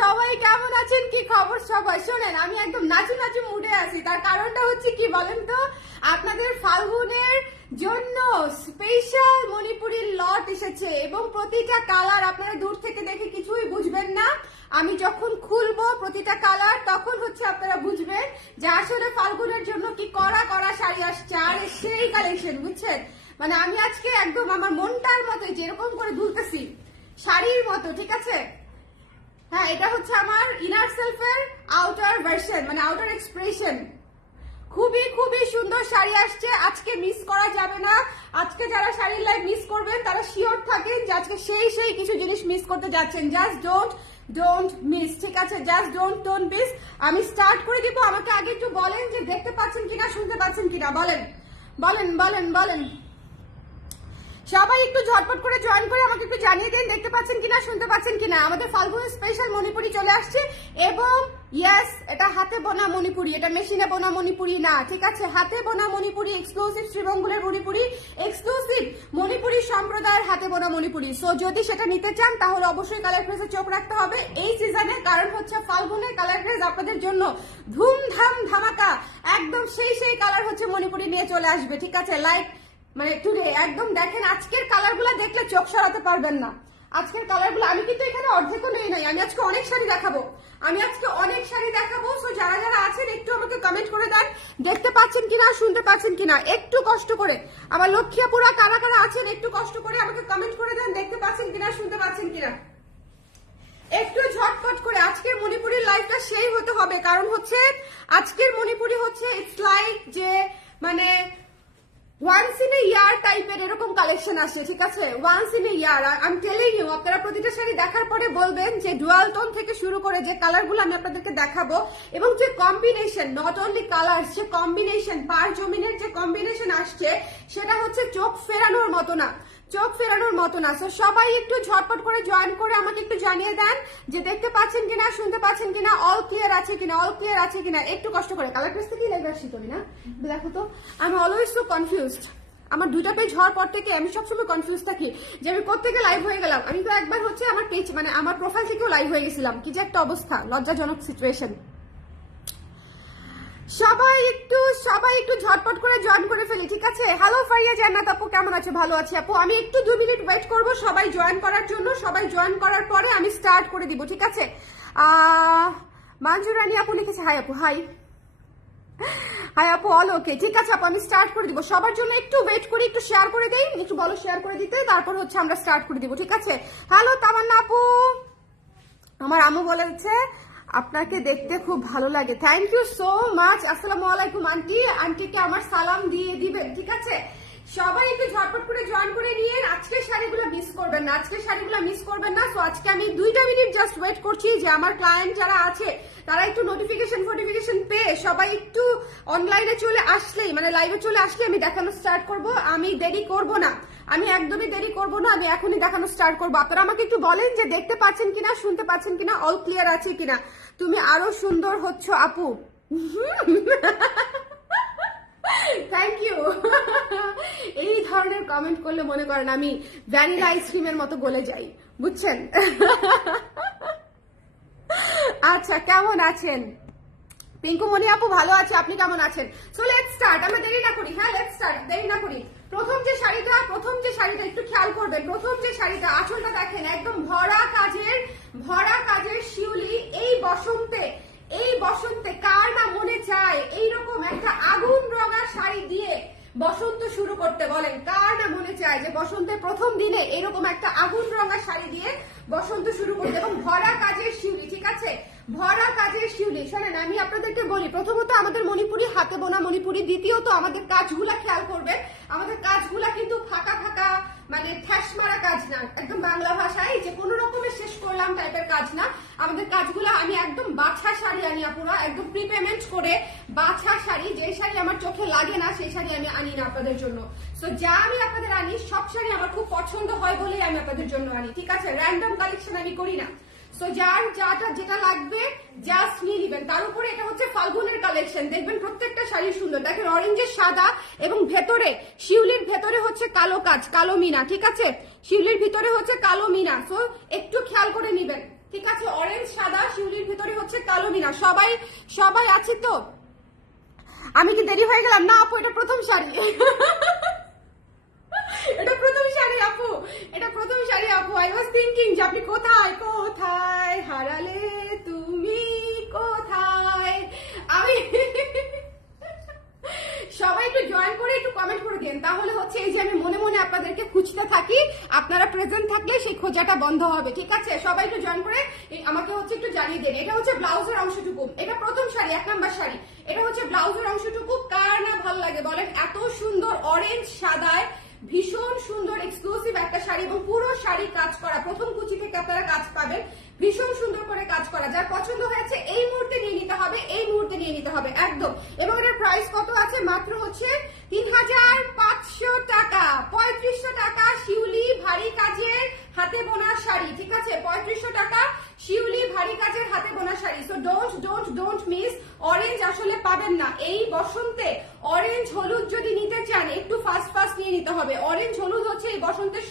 সবাই কেমন আছেন, কি খবর সবাই? শোনেন, আমি একদম নাচু নাচু মুডে আছি। তার কারণটা হচ্ছে কি বলেন তো, আপনাদের ফাল্গুনের জন্য স্পেশাল মণিপুরীর লট এসেছে এবং প্রতিটা কালার আপনারা দূর থেকে দেখে কিছুই বুঝবেন না। আমি যখন খুলবো প্রতিটা কালার তখন হচ্ছে আপনারা বুঝবেন যে আসলে ফাল্গুনের জন্য কি কড়া কড়া শাড়ি আসছে। আর সেই কালেকশন, বুঝছেন? মানে আমি আজকে একদম আমার মনটার মতো যেরকম করে দুলতেছি শাড়ির মতো, ঠিক আছে? হ্যাঁ, এটা হচ্ছে আমার ইনার সেলফের আউটার ভার্সন, মানে আউটার এক্সপ্রেশন। খুবই খুবই সুন্দর শাড়ি আসছে, আজকে মিস করা যাবে না। আজকে যারা শাড়ির লাইভ মিস করবেন তারা শিওর থাকেন যে আজকে সেই কিছু জিনিস মিস করতে যাচ্ছেন। জাস্ট ডোন্ট মিস, ঠিক আছে? Just don't miss. আমি স্টার্ট করে দিব। আমাকে আগে একটু বলেন যে দেখতে পাচ্ছেন কিনা, শুনতে পাচ্ছেন কিনা, বলেন বলেন বলেন বলেন। সবাই একটু ঝটপট করে জয়েন করে আমাকে একটু জানিয়ে দিন দেখতে পাচ্ছেন কিনা, শুনতে পাচ্ছেন কিনা। আমাদের ফাল্গুন স্পেশাল মণিপুরি চলে আসছে এবং ইয়েস, এটা হাতে বোনা মণিপুরি, এটা মেশিনে বোনা মণিপুরি না, ঠিক আছে? হাতে বোনা মণিপুরি, এক্সক্লুসিভ শ্রীমঙ্গলের মণিপুরি, এক্সক্লুসিভ মণিপুরি সম্প্রদায়ের হাতে বোনা মণিপুরি। সো যদি সেটা নিতে চান তাহলে অবশ্যই কালার ড্রেসে চোখ রাখতে হবে এই সিজনে, কারণ হচ্ছে ফাল্গুনের কালার ড্রেস আপনাদের জন্য ধুমধাম ধামাকা একদম সেই কালার হচ্ছে মণিপুরি নিয়ে চলে আসবে, ঠিক আছে? লাইক মানে টুডে একদম দেখেন, আজকের কালারগুলো দেখলে চোখ সরাতে পারবেন না। আজকের কালারগুলো আমি কিন্তু এখানে অর্ধেকও নেই নাই, আমি আজকে অনেক শাড়ি দেখাবো। সো যারা যারা আছেন একটু আমাকে কমেন্ট করে দেন দেখতে পাচ্ছেন কিনা, শুনতে পাচ্ছেন কিনা। একটু কষ্ট করে আমার লক্ষ্মীপুরা কারা কারা আছেন একটু কষ্ট করে আমাকে কমেন্ট করে দেন দেখতে পাচ্ছেন কিনা, শুনতে পাচ্ছেন কিনা। একটু ঝটপট করে আজকের মণিপুরির লাইফটা সেই হতে হবে, কারণ হচ্ছে আজকের মণিপুরি হচ্ছে ইটস লাইক যে মানে ওয়ান্স ইন এ ইয়ার টাইপের এরকম কালেকশন আসে, ঠিক আছে? Once in a year. I am telling you, আপনারা প্রতিটা শাড়ি দেখার পরে বলবেন যে ডুয়াল টোন থেকে শুরু করে যে কালারগুলো আমি আপনাদেরকে দেখাবো এবং যে কম্বিনেশন, নট অনলি কালার, যে কম্বিনেশন পার জমিনের যে কম্বিনেশন আসছে সেটা হচ্ছে চোখ ফেরানোর মতো না। সো সবাই একটু ঝটপট করে জয়েন করে আমাকে একটু জানিয়ে দেন যে দেখতে পাচ্ছেন কিনা, শুনতে পাচ্ছেন কিনা, অল ক্লিয়ার আছে কিনা। একটু কষ্ট করে কালার ড্রেস থেকে লাইভ আসছি করি না, দেখো তো। আমি অলওয়েজ সো কনফিউজড, আমার দুইটা পেজ হওয়ার পর থেকে আমি সবসময় কনফিউজ থাকি যে আমি কোত্থেকে লাইভ হয়ে গেলাম। আমি তো একবার হচ্ছে আমার পেজ মানে আমার প্রোফাইল থেকেও লাইভ হয়ে গেছিলাম, কি যে একটা অবস্থা, লজ্জাজনক সিচুয়েশন। সবাই একটু ঝটপট করে জয়েন করে ফেলি, ঠিক আছে? হ্যালো ফারিয়া জান্নাত আপু, কেমন আছো? ভালো আছি আপু। আমি একটু 2 মিনিট ওয়েট করব সবাই জয়েন করার জন্য। সবাই জয়েন করার পরে আমি স্টার্ট করে দিব, ঠিক আছে? মাঞ্জুরানি আপু লিখেছে হাই আপু, হাই আপু, অল ওকে, ঠিক আছে আপু, আমি স্টার্ট করে দিব। সবার জন্য একটু ওয়েট করি, একটু শেয়ার করে দেই, একটু বলো শেয়ার করে দিতে, তারপর হচ্ছে আমরা স্টার্ট করে দিব, ঠিক আছে? হ্যালো তামান্না আপু, আমার আম্মু বলেছে আপনাকে দেখতে খুব ভালো লাগে। Thank you so much. আসসালামু আলাইকুম আন্টি, আন্টিকে আমার সালাম দিয়ে দিবেন, ঠিক আছে? সবাই একটু ঝটপট করে জয়েন করে নিয়ে আজকের শাড়িগুলো মিস করবেন না। সো আজকে আমি 2টা মিনিট জাস্ট ওয়েট করছি যে আমার ক্লায়েন্ট যারা আছে তারা একটু নোটিফিকেশন পেয়ে সবাই একটু অনলাইনে চলে আসলেই, মানে লাইভে চলে আসলে আমি দেখানো স্টার্ট করব। আমি দেরি করব না, আমি একদমই দেরি করব না, আমি এখনই দেখানো স্টার্ট করবো। আপনারা আমাকে একটু বলেন যে দেখতে পাচ্ছেন কিনা, শুনতে পাচ্ছেন কিনা, অল ক্লিয়ার আছে কিনা। তুমি আরো সুন্দর হচ্ছ আপু। Thank you. এই ধরনের কমেন্ট করলে মনে করেন আমি ভ্যানিলা আইসক্রিমের মতো গলে যাই, বুঝছেন? আচ্ছা, কেমন আছেন? পিঙ্কুমণি আপু ভালো আছে, আপনি কেমন আছেন? সো লেটস স্টার্ট, আমরা দেরি না করি। হ্যাঁ, লেটস স্টার্ট, দেরি না করি। প্রথম যে শাড়িটা একটু খেয়াল করবেন। প্রথম যে শাড়িটা, আঁচলটা দেখেন একদম ভরা কাজের শিউলি। এই বসন্তে কার না মনে চায় এইরকম একটা আগুন রঙা শাড়ি দিয়ে বসন্ত শুরু করতে? বলেন, কার না মনে চায় যে বসন্তের প্রথম দিনে এরকম একটা আগুন রঙা শাড়ি দিয়ে বসন্ত শুরু করতে? এবং ভরা কাজের শিউলি, ঠিক আছে? ভরা কাজের শিউলি। শোনেন, আমি আপনাদেরকে বলি, প্রথমত আমাদের মণিপুরি হাতে বোনা মণিপুরি, দ্বিতীয়ত আমাদের কাজগুলা খেয়াল করবেন। আমাদের কাজগুলা কিন্তু ফাঁকা মানে ঠ্যাস মারা কাজ না, একদম বাংলা ভাষায় যে কোনো রকমের শেষ করলাম টাইপের কাজ না। আমাদের কাজগুলো আমি একদম বাছা শাড়ি আনি আপুরা, একদম প্রিপেমেন্ট করে বাছা শাড়ি, যে শাড়ি আমার চোখে লাগে না সেই শাড়ি আমি আনি না আপনাদের জন্য। সো যা আমি আপনাদের আনি সব শাড়ি আমার খুব পছন্দ হয় বলেই আমি আপনাদের জন্য আনি, ঠিক আছে? র্যান্ডম কালেকশন আমি করি না। সো যার যেটা লাগবে জাস্ট নিয়ে নিবেন। তার উপরে এটা হচ্ছে ফাল্গুনের কালেকশন, দেখবেন প্রত্যেকটা শাড়ি সুন্দর। দেখেন অরেঞ্জের সাদা এবং ভেতরে শিউলির ভেতরে হচ্ছে কালো কাজ, কালো মিনা, ঠিক আছে? শিউলির ভিতরে হচ্ছে কালো মিনা। সো একটু খেয়াল করে নিবেন, ঠিক আছে, অরেঞ্জ সাদা, শিউলির ভিতরে হচ্ছে কালো মিনা। সবাই সবাই আছে তো? আমি কি দেরি হয়ে গেলাম? না আপু, এটা প্রথম শাড়ি। এটা প্রথম শাড়ি আপু, এটা প্রথম শাড়ি আপু। আই ওয়াজ থিংকিং যে আপনি কোথায় কোথায় হারালে তুমি কোথায়। আমি সবাই একটু জয়েন করে একটু কমেন্ট করে দিন, তাহলে হচ্ছে এই যে আমি মনে মনে আপনাদেরকে খুঁজতে থাকি, আপনারা প্রেজেন্ট থাকলে সেই খোঁজাটা বন্ধ হবে। ঠিক আছে, সবাই একটু জয়েন করে আমাকে হচ্ছে একটু জানিয়ে দিন। এটা হচ্ছে ব্লাউজের অংশটুকু, এটা প্রথম শাড়ি, 1 নাম্বার শাড়ি। এটা হচ্ছে ব্লাউজের অংশটুকু। কার না ভালো লাগে বলেন? এত সুন্দর অরেঞ্জ সাদায় ভীষণ সুন্দর এক্সক্লুসিভ একটা শাড়ি, এবং পুরো শাড়ি কাজ করা, প্রথম কুচি থেকে আপনারা কাজ পাবেন, ভীষণ সুন্দর করে কাজ করা। যার পছন্দ হয়েছে এই মুহূর্তে নিয়ে নিতে হবে, এই মুহূর্তে নিয়ে নিতে হবে একদম। এবং এটার প্রাইস কত আছে? মাত্র হচ্ছে 3500 টাকা, 3500 টাকা শিউলি ভারী কাজের হাতে বোনা শাড়ি। ঠিক আছে, 3500 টাকা শিউলি ভারী কাজের হাতে বোনা sari. So don't miss. Orange আসলে পাবেন না এই বসন্তে। অরেঞ্জ হলুদ যদি নিতে চান একটু ফাস্ট নিয়ে নিতে হবে। অরেঞ্জ হলুদ হচ্ছে এই বসন্তের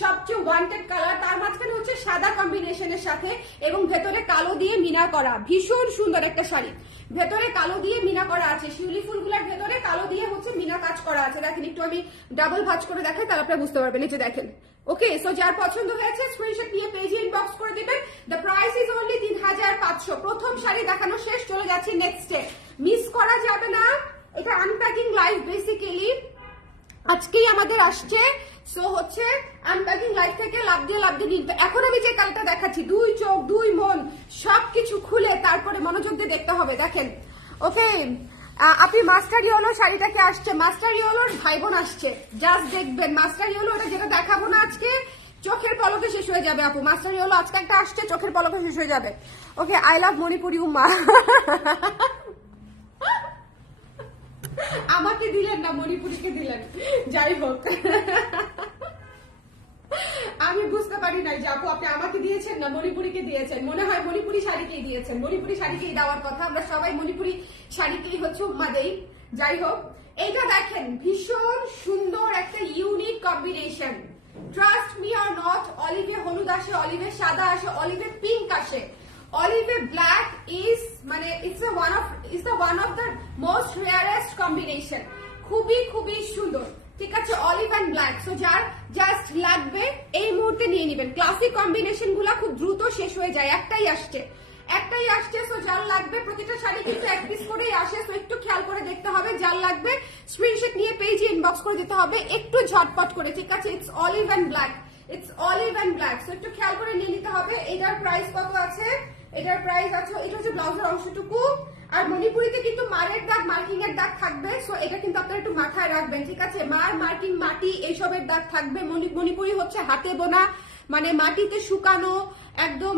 সবচেয়ে ওয়ান্টেড কালার। তার মাঝখানে হচ্ছে সাদা কম্বিনেশনের সাথে, এবং ভেতরে কালো দিয়ে মিনা করা, ভীষণ সুন্দর একটা শাড়ি। ভেতরে কালো দিয়ে মিনা করা আছে, শিউলি ফুলগুলোর ভেতরে কালো দিয়ে হচ্ছে মিনা কাজ করা আছে। দেখেন, একটু আমি ডাবল ভাঁজ করে দেখাই, তাহলে আপনারা বুঝতে পারবেন। এই যে দেখেন। ওকে, সো যার পছন্দ হয়েছে স্ক্রিনশট নিয়ে পেজে ইনবক্স করে দিবেন। The price is only 3500। প্রথম শাড়ি দেখানো শেষ, চলে যাচ্ছি নেক্সটে। মিস করা যাবে না। এটা আনপ্যাকিং লাইভ বেসিক্যালি আজকেই আমাদের আসছে। সো হচ্ছে আনপ্যাকিং লাইভ থেকে লাভ দিয়ে নিতে। এখন আমি যে কালারটা দেখাচ্ছি, 2 চোখ 2 মন সবকিছু খুলে তারপরে মনোযোগ দিয়ে দেখতে হবে। দেখেন, ওকে আপনি মাস্টার ইয়েলো শাড়িটাকে আসছে, মাস্টার ইয়েলোর ভাই বোন আসছে, জাস্ট দেখবেন। মাস্টার ইয়েলো ওটা যেটা দেখাবো না আজকে, চোখের পলকে শেষ হয়ে যাবে আপু। মাস্টার ইয়েলো আজকে একটা আসছে, চোখের পলকে শেষ হয়ে যাবে। ওকে, আই লাভ মণিপুরি উম্মা। আমাকে দিলেন না, মণিপুরিকে দিলেন। যাই হোক, আমি বুঝতে পারি নাই যে আপু আপনি আমাকে দিয়েছেন না মণিপুরিকে দিয়েছেন। মনে হয় মণিপুরি শাড়িকেই দিয়েছেন, মণিপুরি শাড়িকেই দেওয়ার কথা। আমরা সবাই মণিপুরি শাড়িকেই হচ্ছে উম্মা দেই। যাই হোক, এইটা দেখেন, ভীষণ সুন্দর একটা unique combination. Trust me or not, অলিভে হলুদ আসে, অলিভে সাদা আসে, অলিভে পিঙ্ক আসে, অলিভে ব্ল্যাক ইজ মানে it's one of the most rarest combination. খুবই সুন্দর। ঠিক আছে, অলিভ অ্যান্ড ব্ল্যাক। সো যার জাস্ট লাগবে এই মুহূর্তে নিয়ে নেবেন। ক্লাসিক কম্বিনেশন গুলা খুব দ্রুত শেষ হয়ে যায়, একটাই আসছে। সো যার লাগবে, প্রতিটা শাড়ি কিন্তু 1 পিস করেই আসে। সো একটু খেয়াল করে দেখতে হবে, যার লাগবে স্ক্রিনশট নিয়ে পেজে ইনবক্স করে দিতে হবে একটু ঝটপট করে। ঠিক আছে, it's olive and black, so একটু খেয়াল করে নিয়ে নিতে হবে। এটার প্রাইস কত আছে? এটার প্রাইস আছে, এটা হচ্ছে ব্লাউজের অংশটুকু। আর মণিপুরিতে কিন্তু মারের দাগ, মার্কিং এর দাগ থাকবে। সো এটা কিন্তু আপনারা একটু মাথায় রাখবেন। ঠিক আছে, মার্কিং, মাটি এইসবের দাগ থাকবে। মণিপুরি হচ্ছে হাতে বোনা, মানে মাটিতে শুকানো, একদম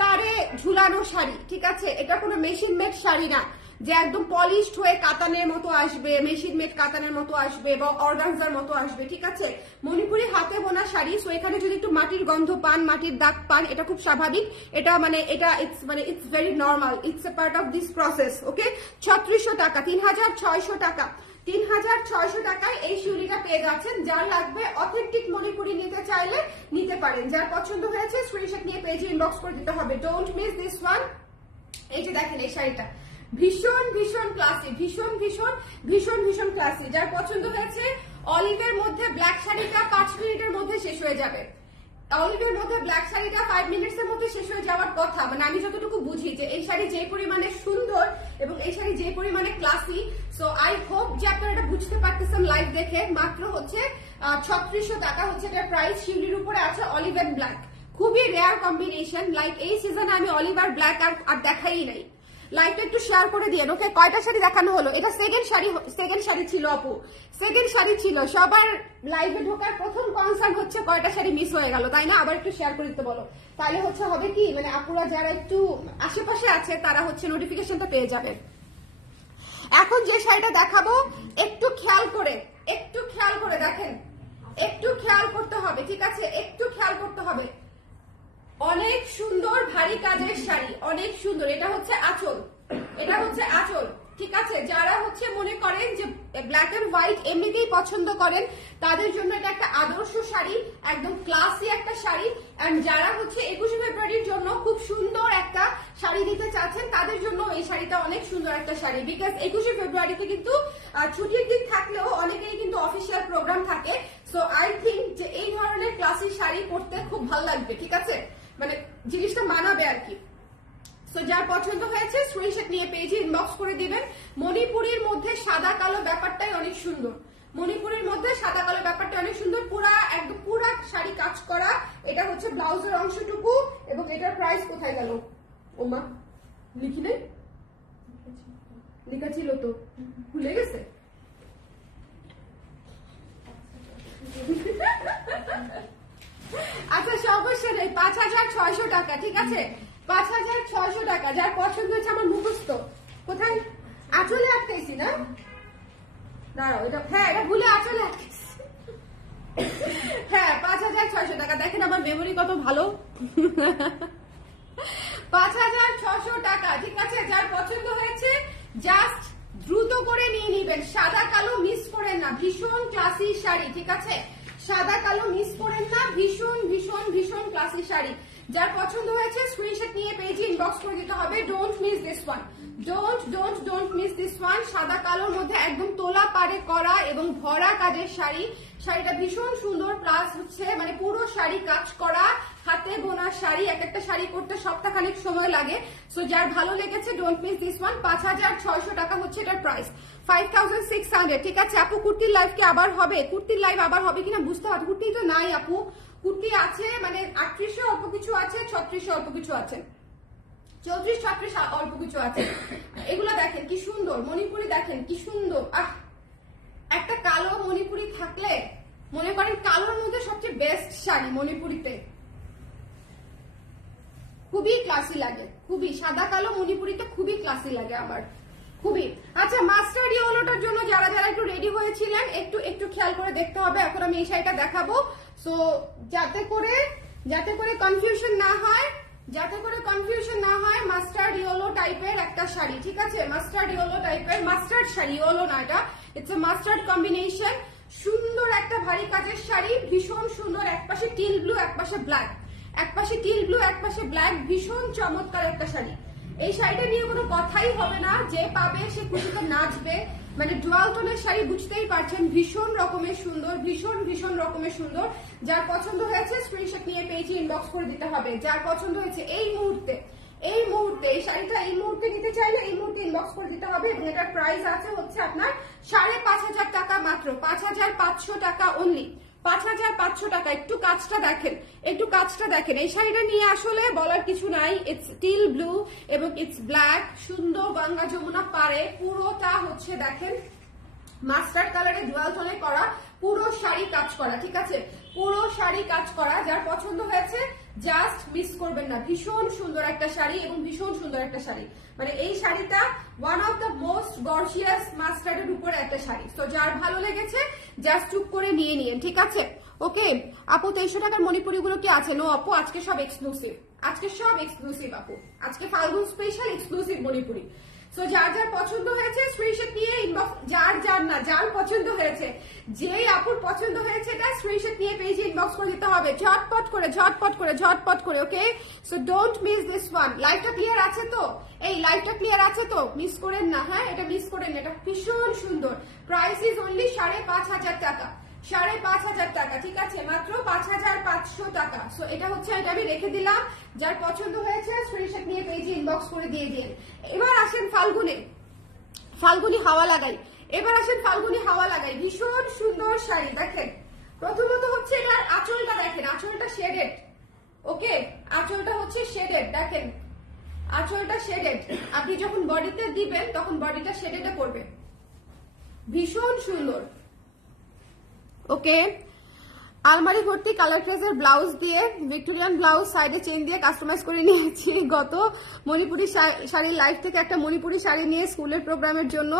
তারে ঝুলানো শাড়ি। ঠিক আছে, এটা কোনো মেশিন মেড শাড়ি না যে একদম পলিশড হয়ে কাতানের মতো আসবে, মেশিন মেড কাতানের মতো আসবে বা অর্গানজার মতো আসবে। ঠিক আছে, মণিপুরি হাতে বোনা শাড়ি। সো এখানে যদি একটু মাটির গন্ধ পান, মাটির দাগ পান, এটা খুব স্বাভাবিক। এটা it's very normal, it's a part of this process. Okay, 3600 টাকা, 3600 টাকা, 3600 টাকায় এই শিউলিটা পেয়ে যাচ্ছেন। যার লাগবে অথেন্টিক মণিপুরি নিতে চাইলে নিতে পারেন। যার পছন্দ হয়েছে স্ক্রিনশট নিয়ে পেজে ইনবক্স করে দিতে হবে। Don't miss this one. এই যে দেখেন, এই শাড়িটা ভীষণ ক্লাসি, ভীষণ ক্লাসি। যার পছন্দ হয়েছে, অলিভের মধ্যে ব্ল্যাক শাড়িটা 5 মিনিটের মধ্যে শেষ হয়ে যাবে। অলিভের মধ্যে ব্ল্যাক শাড়িটা 5 মিনিটের মধ্যে শেষ হয়ে যাওয়ার কথা, মানে আমি যতটুকু বুঝি যে এই শাড়ি যে পরিমাণে সুন্দর এবং এই শাড়ি যে পরিমাণে ক্লাসি। সো আই হোপ যে আপনারা এটা বুঝতে পারতেছেন লাইভ দেখে। মাত্র হচ্ছে 3600 টাকা হচ্ছে এটার প্রাইস। শিউলির উপরে আছে অলিভ এন্ড ব্ল্যাক, খুবই রেয়ার কম্বিনেশন। লাইক এই সিজনে আমি অলিভ আর ব্ল্যাক আর দেখাই নাই। লাইভটা একটু শেয়ার করে দিয়েন। ওকে, কয়টা শাড়ি দেখানো হলো? এটা সেকেন্ড শাড়ি ছিল আপু, সেকেন্ড শাড়ি ছিল। সবার লাইভে ঢোকার প্রথম কনসার্ন হচ্ছে কয়টা শাড়ি মিস হয়ে গেল, তাই না? আবার একটু শেয়ার করে দিতে বলো, তাহলে হচ্ছে হবে কি, মানে আপুরা যারা একটু আশেপাশে আছে তারা হচ্ছে নোটিফিকেশনটা পেয়ে যাবে। এখন যে শাড়িটা দেখাবো একটু খেয়াল করে দেখেন, একটু খেয়াল করতে হবে। ঠিক আছে, একটু খেয়াল করতে হবে। অনেক সুন্দর ভারী কাজের শাড়ি, অনেক সুন্দর। এটা হচ্ছে আঁচল, ঠিক আছে, যারা হচ্ছে মনে করেন যে ব্ল্যাক এন্ড হোয়াইট এমনিতেই পছন্দ করেন তাদের জন্য এটা একটা আদর্শ শাড়ি, একদম ক্লাসি একটা শাড়ি। এন্ড যারা হচ্ছে 21শে ফেব্রুয়ারির জন্য খুব সুন্দর একটা শাড়ি দিতে চাচ্ছেন তাদের জন্য এই শাড়িটা অনেক সুন্দর একটা শাড়ি। বিকজ 21শে ফেব্রুয়ারিতে কিন্তু ছুটির দিন থাকলেও অনেকেই কিন্তু অফিসিয়াল প্রোগ্রাম থাকে। সো আই থিঙ্ক যে এই ধরনের ক্লাসি শাড়ি পরতে খুব ভালো লাগবে, ঠিক আছে, মানে জিনিসটা মানাবে আর কি। সো যার পছন্দ হয়েছে স্ক্রিনশট নিয়ে পেজে ইনবক্স করে দিবেন। মণিপুরীর মধ্যে সাদা কালো ব্যাপারটাই অনেক সুন্দর, মণিপুরের মধ্যে সাদা কালো ব্যাপারটা অনেক সুন্দর, পুরা একদম পুরা শাড়ি কাজ করা। এটা হচ্ছে ব্লাউজের অংশটুকু এবং এটার প্রাইস কোথায় গেল? ওমা লিখি নেই, লেখা ছিল তো ভুলে গেছে। আচ্ছা সর্বশেষ 5,600 টাকা, ঠিক আছে, 5,600 টাকা। যার পছন্দ হচ্ছে আমার মুখস্থ কোথায় আঁচলে আটকাইছি না, দাঁড়াও এটা, হ্যাঁ এটা ভুলে আঁচলে আটকাইছি। হ্যাঁ 5,600 টাকা। দেখেন আমার মেমোরি কত ভালো। 5,600 টাকা, ঠিক আছে। যার পছন্দ হয়েছে জাস্ট দ্রুত করে নিয়ে নিবেন। সাদা কালো মিস করেন না, ভীষণ ক্লাসি শাড়ি, ঠিক আছে, সাদা কালো মিস করেন না, ভীষণ ভীষণ ভীষণ ক্লাসি শাড়ি। যার পছন্দ হয়েছে স্ক্রিনশট নিয়ে পেজে ইনবক্স করে দিতে হবে। Don't miss this one, don't miss this one. সাদা কালোর মধ্যে একদম তোলা পাড়ে করা এবং ভরা কাজের শাড়ি। শাড়িটা ভীষণ সুন্দর, প্লাস হচ্ছে মানে পুরো শাড়ি কাজ করা, হাতে বোনা শাড়ি। এক একটা শাড়ি করতে সপ্তাহখানেক সময় লাগে। সো যার ভালো লেগেছে ডোন্ট মিস দিস ওয়ান। 5,600 টাকা হচ্ছে এটার প্রাইস, 5,600, ঠিক আছে। আপু কুর্তির লাইভ কি আবার হবে? কুর্তির লাইভ আবার হবে কিনা বুঝতে পারছি। কুর্তি তো নাই আপু, কুর্তি আছে মানে 3800 অল্প কিছু আছে, 3600 অল্প কিছু আছে, 34-36 অল্প কিছু আছে। এগুলো দেখেন কি সুন্দর, মণিপুরি দেখেন কি সুন্দর। একটা কালো মণিপুরি থাকলে মনে করেন কালোর মধ্যে সবচেয়ে বেস্ট শাড়ি মণিপুরিতে, খুবই ক্লাসি লাগে, খুবই সাদা কালো মণিপুরিতে খুবই ক্লাসি লাগে আমার, খুবই। আচ্ছা মাস্টার্ড ইয়েলোটার জন্য যারা যারা একটু রেডি হয়েছিলেন একটু একটু খেয়াল করে দেখতে হবে। এখন আমি এই শাড়িটা দেখাবো, সো যাতে করে কনফিউশন না হয়, মাস্টার্ড ইয়েলো টাইপের একটা শাড়ি, ঠিক আছে, মাস্টার্ড ইয়েলো টাইপের, মাস্টার্ড শাড়ি, ইয়েলো না এটা, ইটস এ মাস্টার্ড কম্বিনেশন। সুন্দর একটা ভারী কাজের শাড়ি, ভীষণ সুন্দর, একপাশে টিল ব্লু একপাশে ব্ল্যাক, একপাশে টিল ব্লু একপাশে ব্ল্যাক, ভীষণ চমৎকার একটা শাড়ি। এই শাড়িটা নিয়ে কোনো কথাই হবে না, যে পাবে সে খুশিতে নাচবে। মানে ডুয়াল টোনের শাড়ি বুঝতেই পারছেন, ভীষণ রকমের সুন্দর, ভীষণ ভীষণ রকমের সুন্দর। যার পছন্দ হয়েছে স্ক্রিনশট নিয়ে পেজে ইনবক্স করে দিতে হবে। যার পছন্দ হয়েছে এই মুহূর্তে এই শাড়িটা এই মুহূর্তে নিতে চাইলে এই মুহূর্তে ইনবক্স করে দিতে হবে। এবং এটার প্রাইস আছে হচ্ছে আপনার 5,500 টাকা মাত্র, 5,500 টাকা অনলি, 5,500 টাকা। একটু কাজটা দেখেন, এই শাড়িটা নিয়ে আসলে বলার কিছু নাই। ইটস টিল ব্লু এবং ইটস ব্ল্যাক, সুন্দর গঙ্গা যমুনা পারে, পুরোটা হচ্ছে দেখেন মাস্টার্ড কালারে ডুয়াল টোনে করা, পুরো শাড়ি কাজ করা, ঠিক আছে, পুরো শাড়ি কাজ করা। যার পছন্দ হয়েছে জাস্ট মিস করবেন না, ভীষণ সুন্দর একটা শাড়ি এবং ভীষণ সুন্দর একটা শাড়ি। মানে এই শাড়িটা one of the most gorgeous মাস্টার্ডের উপরে একটা শাড়ি। তো যার ভালো লেগেছে জাস্ট চুপ করে নিয়ে নিন, ঠিক আছে। ওকে আপু 2300 টাকার মণিপুরি গুলো কি আছে? নো আপু, আজকে সব এক্সক্লুসিভ, আপু, আজকে ফাল্গুন স্পেশাল এক্সক্লুসিভ মণিপুরি। সো যার যার পছন্দ হয়েছে স্ক্রিনশট নিয়ে ইনবক্স, যার পছন্দ হয়েছে, যেই আপুর পছন্দ হয়েছে এটা স্ক্রিনশট নিয়ে পেজে ইনবক্স করে দিতে হবে, ঝটপট করে। Okay, so don't miss this one. লাইভটা ক্লিয়ার আছে তো? লাইভটা ক্লিয়ার আছে তো? মিস করেন না, হ্যাঁ, এটা মিস করেন না, এটা ভীষণ সুন্দর। প্রাইস ইজ অনলি 5,500 টাকা, 5,500 টাকা, ঠিক আছে, মাত্র 5,500 টাকা। সো এটা হচ্ছে, এটা আমি রেখে দিলাম। যার পছন্দ হয়েছে স্ক্রিনশট নিয়ে পেজে ইনবক্স করে দিয়ে দিন। এবার আসেন ফাল্গুনি হাওয়া লাগাই, ভীষণ সুন্দর শাড়ি। দেখেন প্রথমত হচ্ছে এটার আঁচলটা দেখেন, আঁচলটা শেডেড, ওকে, আঁচলটা হচ্ছে শেডেড, দেখেন আঁচলটা শেডেড। আপনি যখন বডিতে দিবেন তখন বডিটা শেডেডে পড়বে, ভীষণ সুন্দর। ওকে, আলমারি ভর্তি কালার ট্রেসের ব্লাউজ দিয়ে, ভিক্টোরিয়ান ব্লাউজ সাইডে চেন দিয়ে কাস্টমাইজ করে নিয়েছি। গত মণিপুরি শাড়ির লাইফ থেকে একটা মণিপুরি শাড়ি নিয়ে স্কুলের প্রোগ্রামের জন্য,